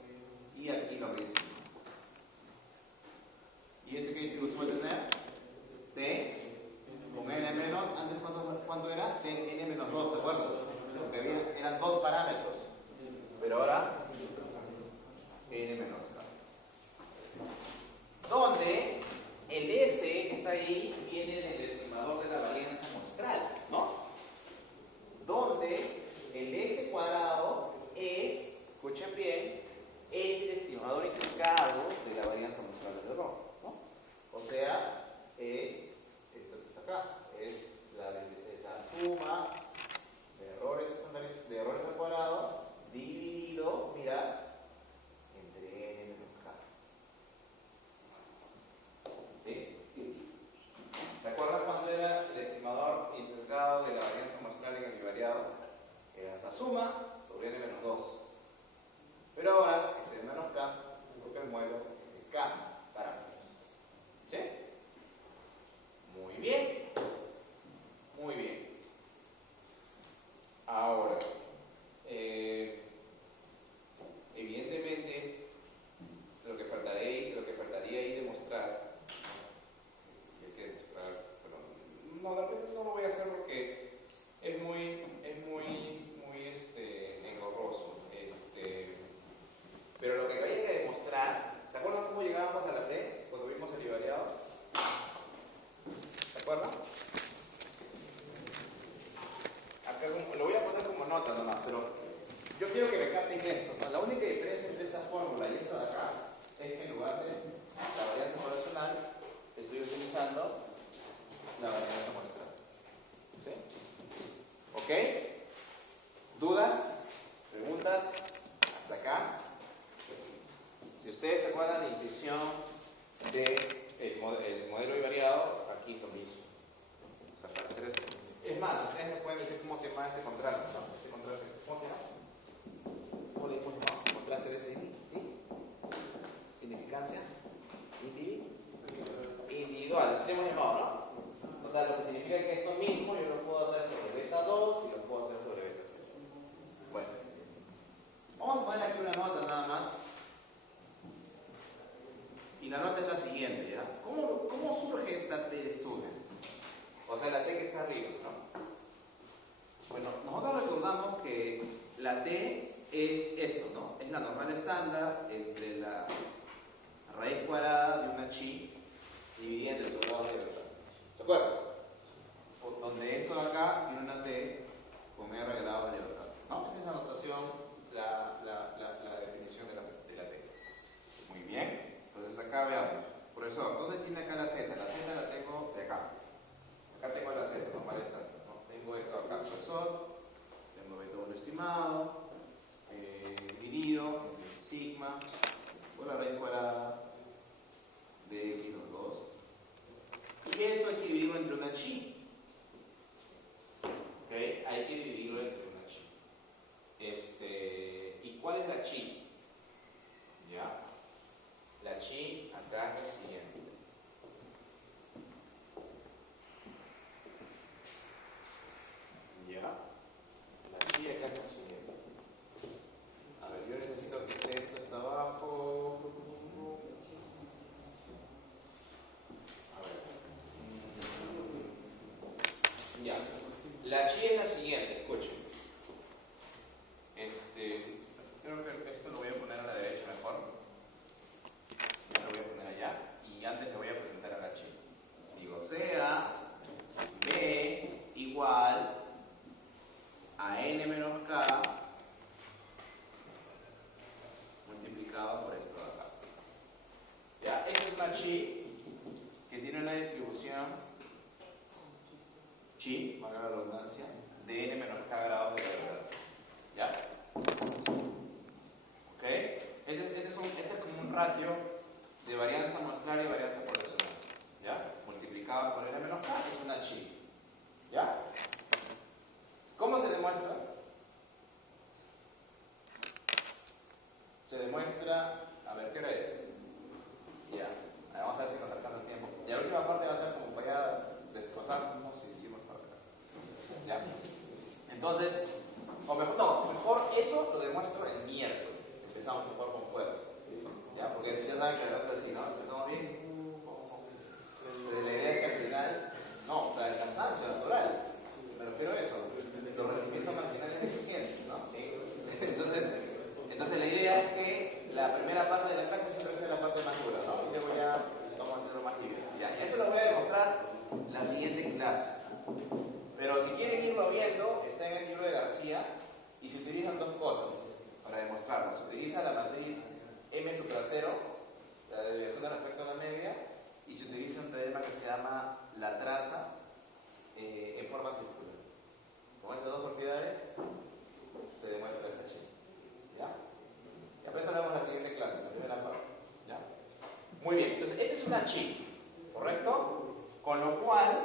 Y aquí lo mismo. ¿Y ese qué distribución va a tener? T con n menos, antes ¿cuánto era? T en n menos 2, ¿de acuerdo? Porque eran dos parámetros, pero ahora n menos k. Donde el S que está ahí viene del estimador de la varianza muestral, ¿no? Donde el S cuadrado es, escuchen bien, es el estimador indicado de la varianza muestral del error, ¿no? O sea, es esto que está acá, es la suma de errores estándares, de errores al cuadrado dividido, mira, entre n menos k. ¿Sí? ¿Se acuerdan cuando era el estimador insesgado de la varianza muestral en el bivariado? Era esa suma sobre n menos 2. Pero ahora es n menos k, porque muevo el k parámetros. ¿Sí? Muy bien. Muy bien. Ahora, evidentemente, lo que faltaría ahí demostrar, hay que demostrar, pero no, de repente no lo voy a hacer porque es muy engorroso. Pero lo que habría que demostrar, ¿se acuerdan cómo llegábamos a la T cuando vimos el bivariado? ¿Se acuerdan? Acá lo voy a poner como nota nomás, pero yo quiero que me capten eso, ¿no? La única diferencia entre esta fórmula y esta de acá es que en lugar de la varianza poblacional estoy utilizando la varianza muestral. ¿Sí? ¿Ok? ¿Dudas? ¿Preguntas? ¿Hasta acá? Si ustedes se acuerdan de intuición del modelo bivariado, aquí es lo mismo. O sea, para hacer esto. Es más, ustedes me pueden decir cómo se llama este contraste, ¿no? Este contraste, ¿cómo se llama? ¿Cómo le llamamos? Contraste de SI, ¿sí? Significancia individual, así le hemos llamado, ¿no? O sea, lo que significa que esto mismo yo lo puedo hacer sobre beta 2 y lo puedo hacer sobre beta 0. Bueno, vamos a poner aquí una nota nada más. Y la nota es la siguiente, ¿ya? ¿Cómo surge esta T de estudio? O sea, la T que está arriba, ¿no? Bueno, nosotros recordamos que la T es esto, ¿no? Es la normal estándar entre la raíz cuadrada de una chi dividida entre los lados de libertad. ¿Se acuerdan? Donde esto de acá tiene una T con R de lado de libertad, ¿no? Esa es la notación, la definición de la T. Muy bien. Entonces acá veamos. Profesor, ¿dónde tiene acá la Z? La Z la tengo de acá. Acá tengo la Z, normal estándar, ¿no? Tengo esto acá, profesor. Tengo beta 1 estimado, dividido entre sigma por la raíz cuadrada de x menos 2. Y eso hay que dividirlo entre una chi. ¿Ok? Hay que dividirlo entre una chi. ¿Y cuál es la chi? ¿Ya? La chi acá es la siguiente. ¿Ya? La chi acá es la siguiente. A ver, yo necesito que esté esto hasta abajo. A ver. Ya. La chi es la siguiente, escuchen. Creo que esto lo voy a poner a la derecha mejor. Ya lo voy a poner allá. Y antes le voy a presentar a la chi. Digo, sea B igual a n menos k multiplicado por esto de acá. Ya, esta es una chi que tiene una distribución chi, valga la redundancia, de n menos k grados de gravedad. ¿Ya? ¿Ok? Este es como un ratio ratio de varianza muestral y varianza poblacional. ¿Ya? Multiplicada por N menos K es una chi. ¿Ya? ¿Cómo se demuestra? Se demuestra, a ver, ¿qué hora es? Ya, vamos a ver si nos alcanza el tiempo. Y la última parte va a ser como para destrozarnos y irnos para atrás. ¿Ya? Entonces, o mejor, no, mejor eso lo demuestro el miércoles. Empezamos mejor con fuerza. ¿Ya? Porque ya saben que la verdad es así, ¿no? Empezamos bien. Pero la idea es que al final, no, o sea, el cansancio natural. Me refiero a eso. Los rendimientos marginales deficientes, ¿no? Entonces la idea es que la primera parte de la clase siempre sea la parte más dura, ¿no? Y luego ya vamos a hacerlo más libre. Ya, eso lo voy a demostrar la siguiente clase. Pero si quieren irlo viendo, está en el libro de García y se utilizan dos cosas para demostrarlo. Se utiliza la matriz M supra 0, la desviación de respecto a la media, y se utiliza un teorema que se llama la traza en forma circular. Con esas dos propiedades se demuestra el H. ¿Ya? Ya, por eso lo vemos en la siguiente clase, en la primera parte. ¿Ya? Muy bien, entonces esta es una chi, ¿correcto? Con lo cual,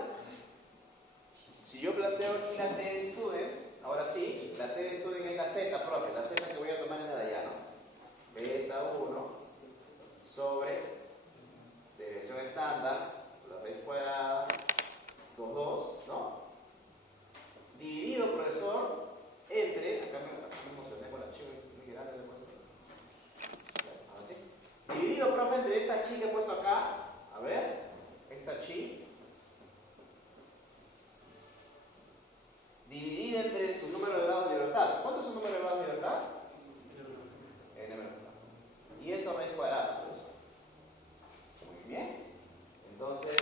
si yo planteo aquí la T de student, ahora sí, la T de student es la Z, profe, la Z que voy a tomar es la de allá, ¿no? Beta 1 sobre desviación estándar, la raíz cuadrada, los dos, ¿no? Dividido, profesor, entre, acá me emocioné con la chica muy grande, le he puesto. Ahora sí. Dividido, profe, entre esta chi que he puesto acá, a ver, esta chi, dividida entre su número de grados de libertad. ¿Cuánto es su número de grados de libertad? N menos K. Y esto raíz cuadrada, profesor. Muy bien. Entonces,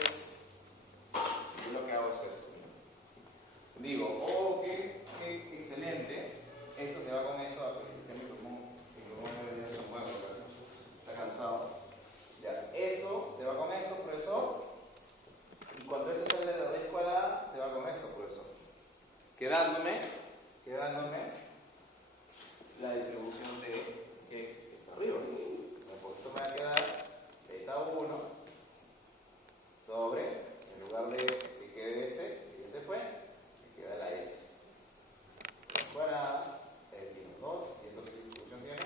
yo lo que hago es esto. Digo, oh, qué excelente. Esto se va con esto. Mi pulmón debería ser un huevo, está cansado. Ya, esto se va con esto, profesor. Y cuando esto sale de la raíz cuadrada, se va con esto, profesor. Quedándome la distribución de que está arriba. Por esto me va a quedar beta 1 sobre, en lugar de que quede y ese fue, me queda la S. Cuadrada, tiene 2, y esto qué distribución tiene,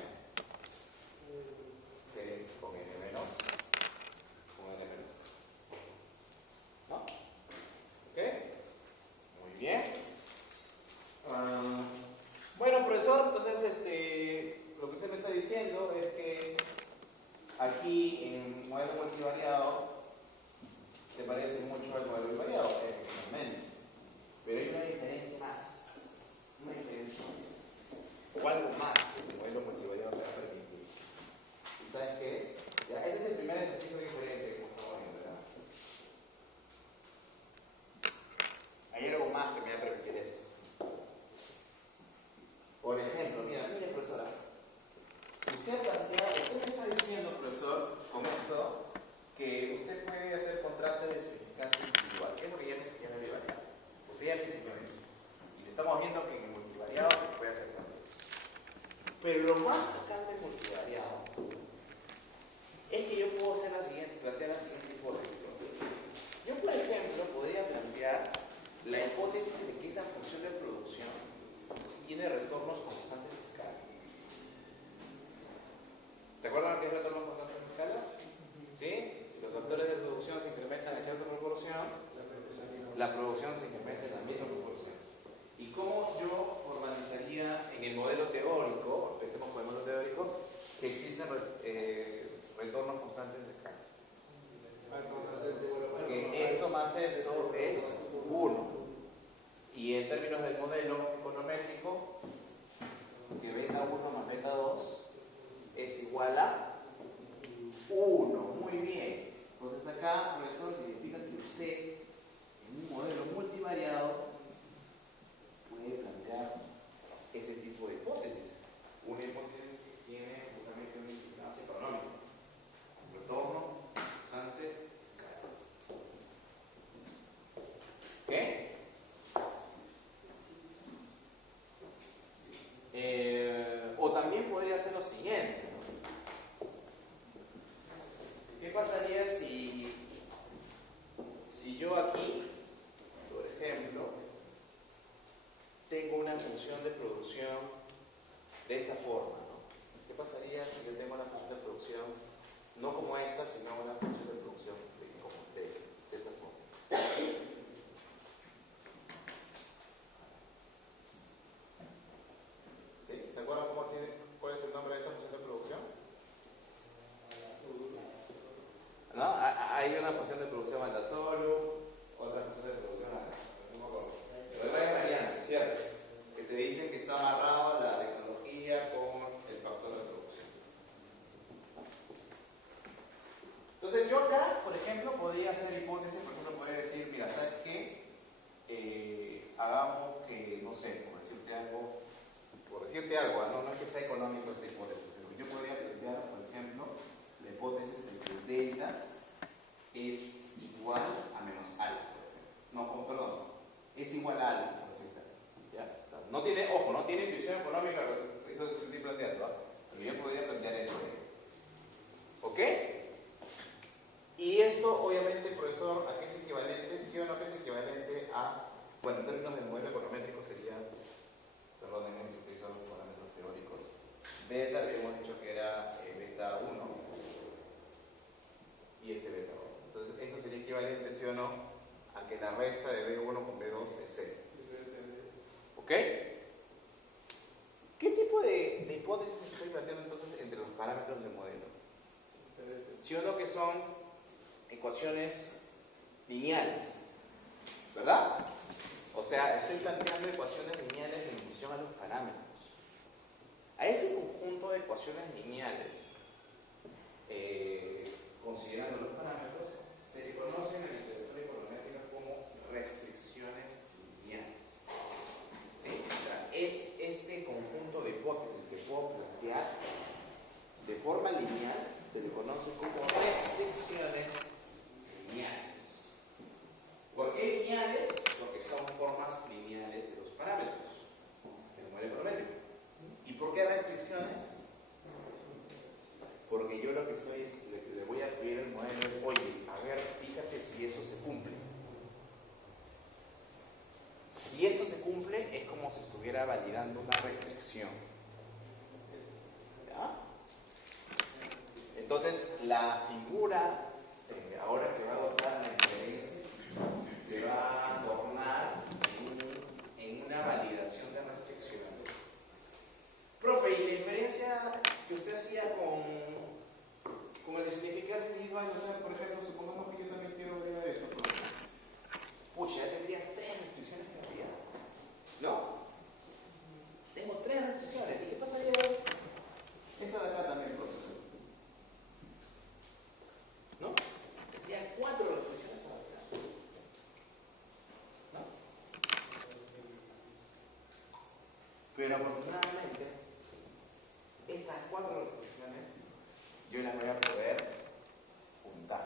con N menos, ¿no? ¿Ok? Muy bien. Bueno, profesor, entonces lo que usted me está diciendo es que aquí en modelo multivariado se parece mucho al modelo invariado, efectivamente. Pero hay una diferencia más. O algo más que el modelo multivariado te va a permitir. ¿Y sabes qué es? Ya, ese es el primer ejercicio de diferencia que estamos viendo, ¿verdad? Hay algo más que me va a permitir eso. Por ejemplo, mire, profesora. Usted me está diciendo, profesor, con esto, que usted puede hacer contrastes de significancia individual. ¿Qué es lo que ya me enseñó en el variado? Usted ya me enseñó eso. Y estamos viendo que en el multivariado se puede hacer también. Pero lo más bacán del multivariado es que yo puedo hacer plantear la siguiente hipótesis. Yo, por ejemplo, podría plantear la hipótesis de que esa función de producción tiene retornos constantes de escala. ¿Se acuerdan qué es retornos constantes de escala? ¿Sí? Si los factores de producción se incrementan en cierta proporción, la producción se incrementa en la misma proporción. ¿Y cómo yo formalizaría en el modelo teórico, empecemos con el modelo teórico, que existen retornos constantes de escala? Que esto más esto es 1. Y en términos del modelo econométrico, que beta 1 más beta 2 es igual a 1. Muy bien. Entonces acá, profesor, significa que usted en un modelo multivariado puede plantear ese tipo de hipótesis. Una hipótesis que tiene justamente una significancia económica. Retorno constante escala. ¿Ok? O también podría ser lo siguiente, ¿no? pasaría si yo aquí, por ejemplo, tengo una función de producción de esta forma, ¿no? ¿Qué pasaría si yo tengo una función de producción no como esta, sino una función de producción de esta forma? ¿Sí? ¿Se acuerdan cuál es el nombre de esta función de producción? ¿No? Hay una función de producción Aldasolo, otra función de producción no me acuerdo. Pero es variante, ¿cierto? Que te dicen que está amarrado la tecnología con el factor de producción. Entonces yo acá, por ejemplo, podría hacer hipótesis, por ejemplo, podría decir, mira, ¿sabes qué? Hagamos que, no sé, por decirte algo, no es que sea económico esta hipótesis, pero yo podría plantear, por ejemplo, la hipótesis de que delta es igual a menos alfa. No, perdón, es igual a alfa, por decirte algo. ¿Ya? O sea, no tiene, ojo, no tiene intuición económica, eso estoy planteando, ¿eh? Pero yo podría plantear eso. ¿Ok? Y esto, obviamente, profesor, ¿a qué es equivalente? ¿Sí o no que es equivalente a, bueno, en términos de modelo econométrico sería, perdón, hemos utilizado los parámetros teóricos. Beta, habíamos dicho que era beta 1 y este beta 1. Entonces, eso sería equivalente, ¿sí o no?, a que la resta de B1 con B2 es C. ¿Ok? ¿Qué tipo de hipótesis estoy planteando entonces entre los parámetros del modelo? ¿Sí o no que son ecuaciones lineales? ¿Verdad? O sea, estoy planteando ecuaciones lineales en función a los parámetros. A ese conjunto de ecuaciones lineales, considerando los parámetros, se le conocen en la literatura econométrica como restricciones lineales. ¿Sí? O sea, es este conjunto de hipótesis que puedo plantear de forma lineal, se le conoce como restricciones lineales. ¿Por qué lineales? Porque son formas lineales de los parámetros del modelo econométrico. ¿Y por qué restricciones? Porque yo lo que estoy es, le voy a pedir al modelo es, oye, a ver, fíjate si eso se cumple. Si esto se cumple, es como si estuviera validando una restricción. ¿Ya? Entonces, la figura, ahora que va a adoptar la inferencia, se va a tornar en una validación de restricciones. Profe, ¿y la inferencia que usted hacía con el significado individual? O sea, por ejemplo, supongamos que yo también quiero ver esto, profe. Pucha, ya tendría 3 restricciones en la vida. ¿No? Tengo 3 restricciones. ¿Y qué pasaría esta de acá también, profe? ¿No? Tendría 4 restricciones a adaptar. ¿No? Pero afortunadamente, estas 4 restricciones yo las voy a poder juntar.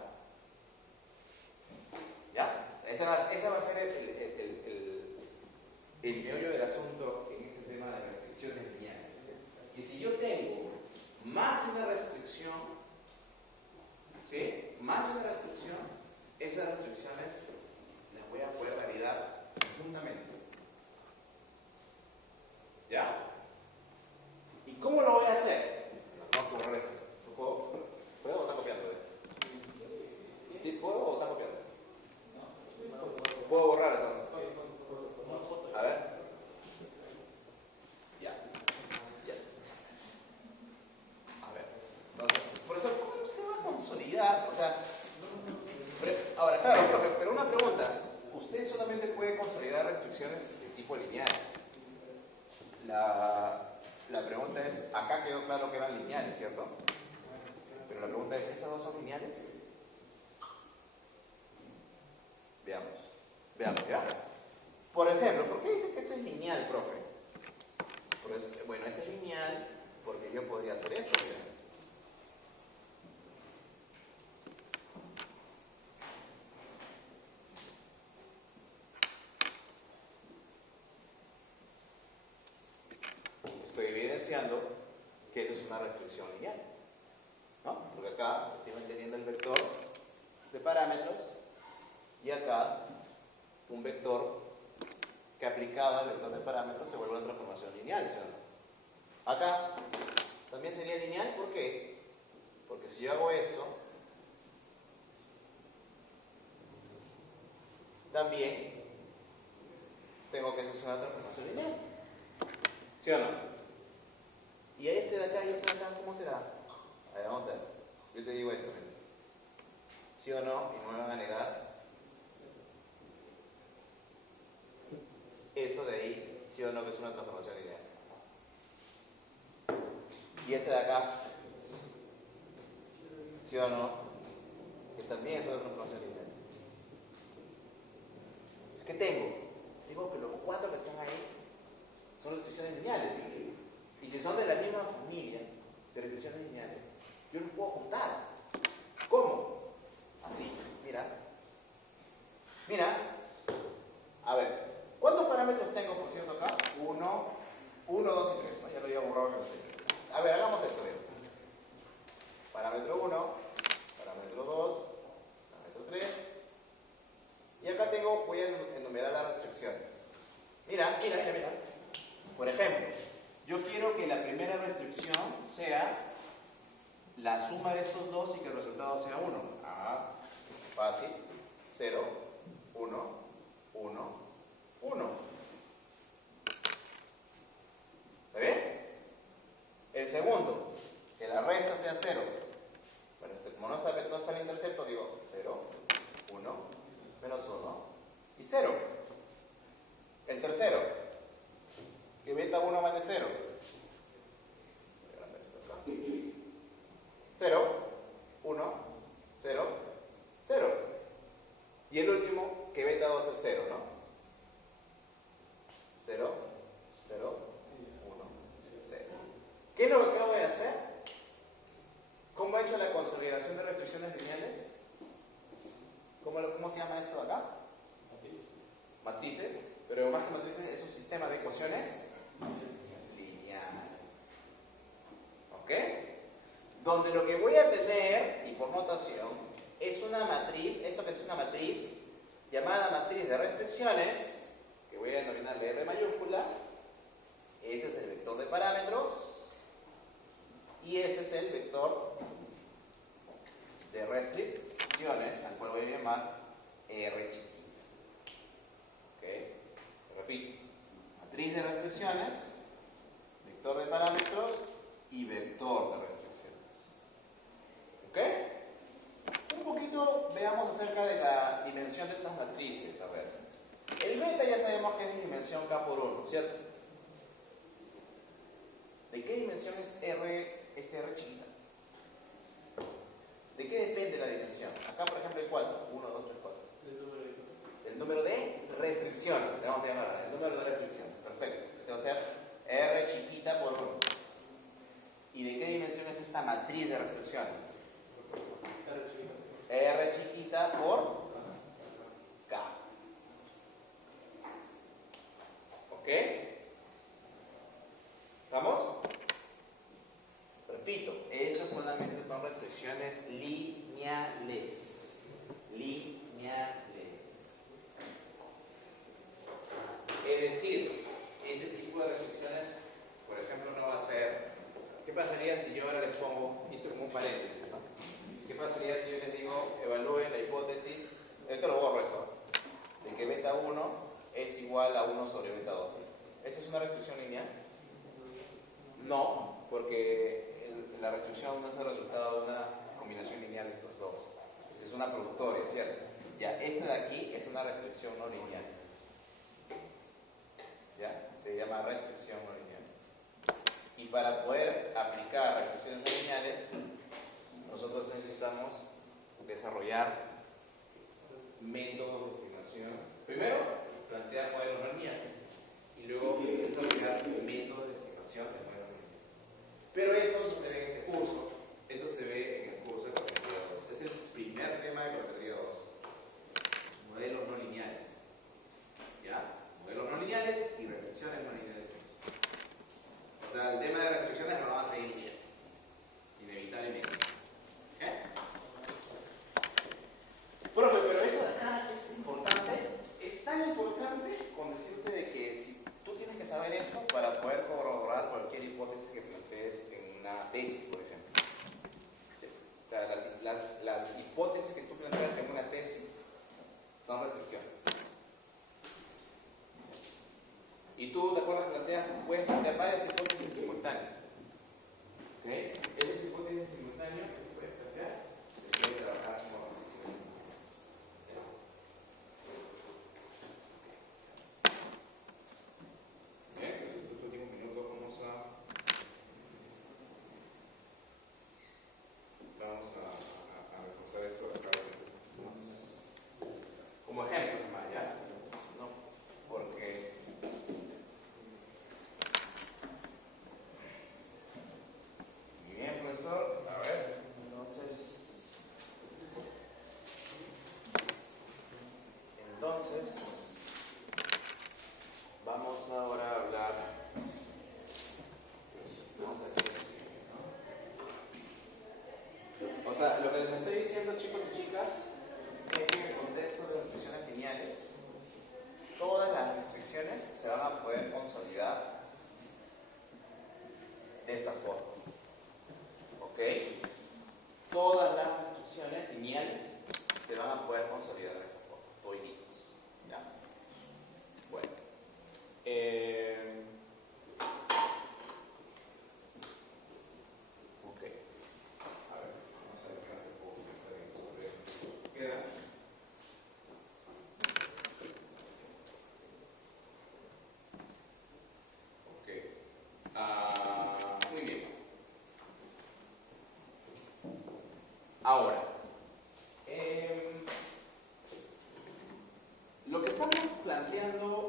¿Ya? Esa va a ser el meollo del asunto en este tema de restricciones lineales. Y si yo tengo más de una restricción, ¿sí? Más de una restricción, esas restricciones las voy a poder validar conjuntamente. ¿Ya? ¿Y cómo lo voy a hacer? Vamos a correr. ¿Puedo o está copiando? ¿Sí? ¿Puedo o está copiando? ¿Puedo borrar entonces? A ver. Ya. A ver. Entonces, profesor, ¿cómo usted va a consolidar? O sea, ahora, claro, profe, pero una pregunta. Usted solamente puede consolidar restricciones de tipo lineal. La pregunta es, acá quedó claro que eran lineales, ¿cierto? Pero la pregunta es, ¿esas dos son lineales? Veamos, ¿ya? Por ejemplo, ¿por qué dice que esto es lineal, profe? Bueno, esto es lineal porque yo podría hacer esto, ¿sí? Estoy evidenciando que eso es una restricción lineal, ¿no? Porque acá estoy manteniendo el vector de parámetros y acá un vector que aplicado al vector de parámetros se vuelve una transformación lineal, ¿sí o no? Acá también sería lineal, ¿por qué? Porque si yo hago esto, también tengo que hacer una transformación lineal, ¿sí o no? Y este de acá y este de acá, ¿cómo será? A ver, vamos a ver. Yo te digo esto, gente. ¿Sí o no? Y no me van a negar. Eso de ahí, ¿sí o no? Que es una transformación lineal. Y este de acá, ¿sí o no? Que también es una transformación lineal. ¿Qué tengo? Digo que los cuatro que están ahí son restricciones lineales. Y si son de la misma familia de restricciones lineales, yo los puedo juntar. ¿Cómo? Así, mira. Mira. A ver, ¿cuántos parámetros tengo, por cierto, acá? 1, 2 y 3. ¿No? Ya lo había borrado. A ver, hagamos esto. Bien. Parámetro 1, parámetro 2, parámetro 3. Y acá tengo, voy a enumerar las restricciones. Mira. Por ejemplo, yo quiero que la primera restricción sea la suma de estos dos y que el resultado sea 1. Ah, fácil. 0, 1, 1, 1. ¿Está bien? El segundo, que la resta sea 0. Bueno, como no está el intercepto, digo 0, 1, menos 1 y 0. El tercero, que beta 1 vale 0. 0, 1, 0, 0. Y el último, que beta 2 es 0, ¿no? 0, 0, 1, 0. ¿Qué es lo que acabo de hacer? ¿Cómo he hecho la consolidación de restricciones lineales? ¿Cómo se llama esto de acá? Matrices. Pero más que matrices es un sistema de ecuaciones lineales. ¿Ok? Donde lo que voy a tener, y por notación, es una matriz, esto que es una matriz, llamada matriz de restricciones, que voy a denominarle R mayúscula. Este es el vector de parámetros, y este es el vector de restricciones, al cual voy a llamar R chiquita. ¿Ok? Repito, matriz de restricciones, vector de parámetros y vector de restricciones. ¿Ok? Un poquito veamos acerca de la dimensión de estas matrices. A ver, el beta ya sabemos que es de dimensión K por 1, ¿cierto? ¿De qué dimensión es R, este R chiquita? ¿De qué depende la dimensión? Acá, por ejemplo, el 4. 1, 2, 3, 4. El número de restricción, le vamos a llamar el número de restricción. Perfecto. Este va a ser R chiquita por 1. ¿Y de qué dimensión es esta matriz de restricciones? R chiquita por K. ¿Ok? ¿Vamos? Repito, estas solamente son restricciones lineales. Lineales. Es decir, ese tipo de restricciones, por ejemplo, no va a ser... ¿Qué pasaría si yo ahora les pongo esto como un paréntesis? ¿Qué pasaría si yo les digo, evalúen la hipótesis, esto lo borro esto, de que beta 1 es igual a 1 sobre beta 2? ¿Esta es una restricción lineal? No, porque la restricción no es el resultado de una combinación lineal de estos dos. Es una productoria, ¿cierto? Ya, esta de aquí es una restricción no lineal. ¿Ya? Se llama restricción no lineal. Y para poder aplicar restricciones no lineales, nosotros necesitamos desarrollar métodos de estimación. Primero, plantear modelos no lineales y luego desarrollar métodos de estimación de modelos no lineales. Pero eso no se ve en este curso, eso se ve en el curso de Cofradía 2. Es el primer tema de Cofradía 2. Modelos no lineales. ¿Ya? Modelos no lineales y restricciones no lineales. O sea, el tema de restricciones lo vamos a seguir bien, inevitablemente. tesis, por ejemplo. ¿Sí? O sea, las hipótesis que tú planteas en una tesis son restricciones. Y tú, de acuerdo, puedes plantear varias hipótesis en simultáneo. ¿Ok? Esas hipótesis en simultáneo que tú puedes plantear, se puede trabajar como restricciones. Bien, en los últimos minutos vamos a reforzar esto de acá más. Como ejemplo, nomás, ¿ya? No, porque muy bien, profesor. A ver, entonces vamos ahora a hablar. Vamos a decir así, ¿no? O sea, lo que les estoy diciendo, chicos y chicas, es que en el contexto de restricciones lineales, todas las restricciones se van a poder consolidar de esta forma. ¿Ok? Todas las restricciones lineales se van a poder consolidar de esta forma. Toditas. ¿Ya? Bueno. Ok. A ver, vamos a ver qué más puedo comentar sobre esto. ¿Queda? Ok. Muy bien. Ahora, lo que estamos planteando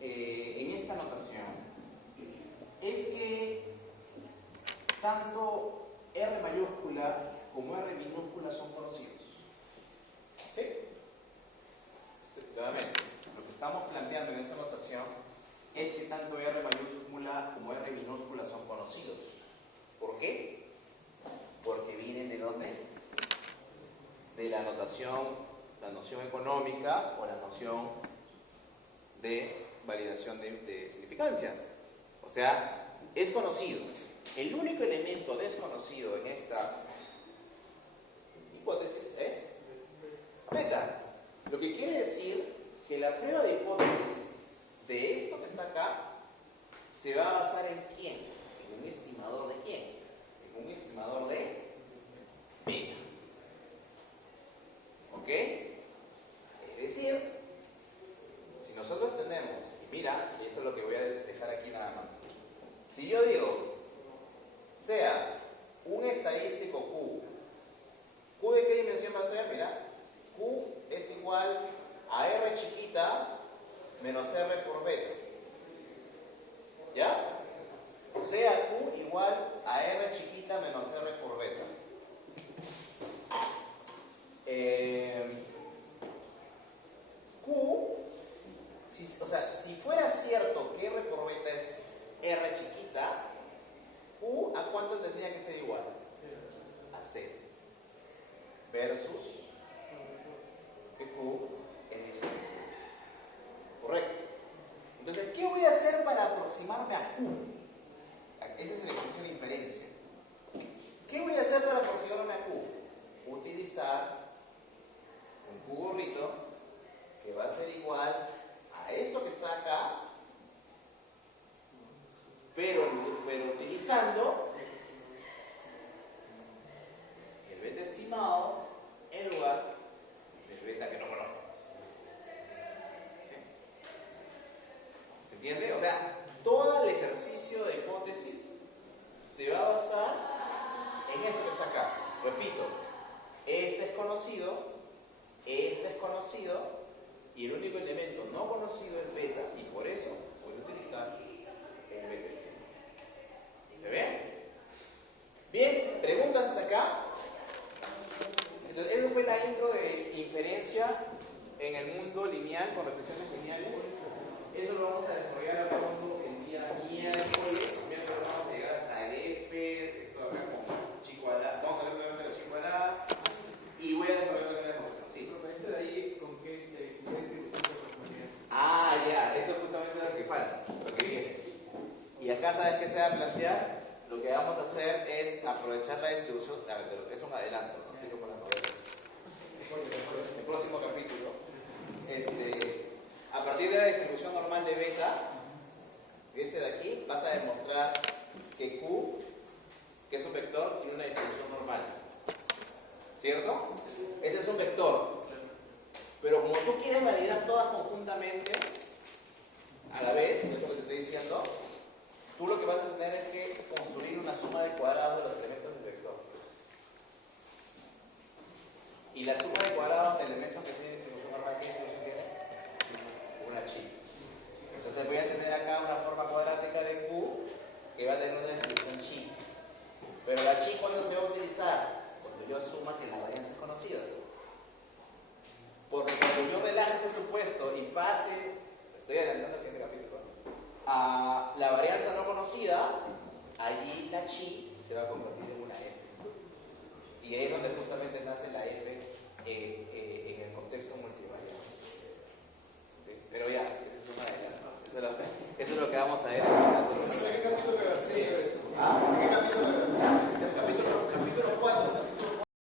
en esta notación es que tanto R mayúscula como R minúscula son conocidos. ¿Sí? Nuevamente, lo que estamos planteando en esta notación es que tanto R mayúscula como R minúscula son conocidos. ¿Por qué? Porque vienen de ¿dónde? De la noción económica o la noción de validación de significancia. O sea, es conocido. El único elemento desconocido en esta hipótesis es beta. Lo que quiere decir que la prueba de hipótesis de esto que está acá se va a basar en quién, en un estimador de quién, en un estimador de beta. ¿Ok? Es decir, si nosotros tenemos, y mira, y esto es lo que voy a dejar aquí nada más, si yo digo, sea un estadístico Q de qué dimensión va a ser? Mira, Q es igual a R chiquita menos R por beta. ¿Ya? Sea Q igual a R chiquita menos R por beta. Q, si fuera cierto que R por beta es R chiquita, Q a cuánto tendría que ser igual? A 0. Versus que Q es esto. Correcto. Entonces, ¿qué voy a hacer para aproximarme a Q? Esa es la ecuación de inferencia. ¿Qué voy a hacer para aproximarme a Q? Utilizar un Q gorrito que va a ser igual a esto que está acá, pero utilizando el beta estimado en lugar del beta que no conozco. ¿Sí? ¿Se entiende? O sea, todo el ejercicio de hipótesis se va a basar en esto que está acá. Repito, este es conocido, y el único elemento no conocido es beta, y por eso voy a utilizar el beta estimado. ¿Se ve? Bien, ¿preguntas hasta acá? Entonces, eso fue la intro de inferencia en el mundo lineal con reflexiones lineales. Eso lo vamos a desarrollar a fondo el día miércoles. Miércoles vamos a llegar hasta el F, esto acá con Chico Alá. Vamos a ver nuevamente la Chico Alá. Y voy a desarrollar también la conversación. Sí. Pero este de ahí, ¿con qué distribución de probabilidad? Ah, ya, eso justamente es lo que falta, lo que viene. Y acá, ¿sabes qué se va a plantear? lo que vamos a hacer es aprovechar la distribución. A ver, es un adelanto, ¿no? Así que por la novela. El próximo capítulo. A partir de la distribución normal de beta, de aquí, vas a demostrar que Q, que es un vector, tiene una distribución normal. ¿Cierto? Este es un vector. Pero como tú quieres validar todas conjuntamente, a la vez, es lo que te estoy diciendo, tú lo que vas a tener es que construir una suma de cuadrados de los elementos del vector. Y la suma de cuadrados de elementos que tiene distribución normal, ¿qué distribución tiene? Una chi. Entonces voy a tener acá una forma cuadrática de Q que va a tener una distribución chi. Pero la chi, ¿cuándo se va a utilizar? Cuando yo asuma que la varianza es conocida. Porque cuando yo relaje este supuesto y pase, estoy adelantando el siguiente capítulo, a la varianza no conocida, allí la chi se va a convertir en una f. Y ahí es donde justamente nace la f en el contexto multivariable. ¿Sí? Pero ya, eso es un adelanto. Eso es lo que vamos a ver. ¿En qué capítulo de García se ve eso? ¿Ah? ¿En qué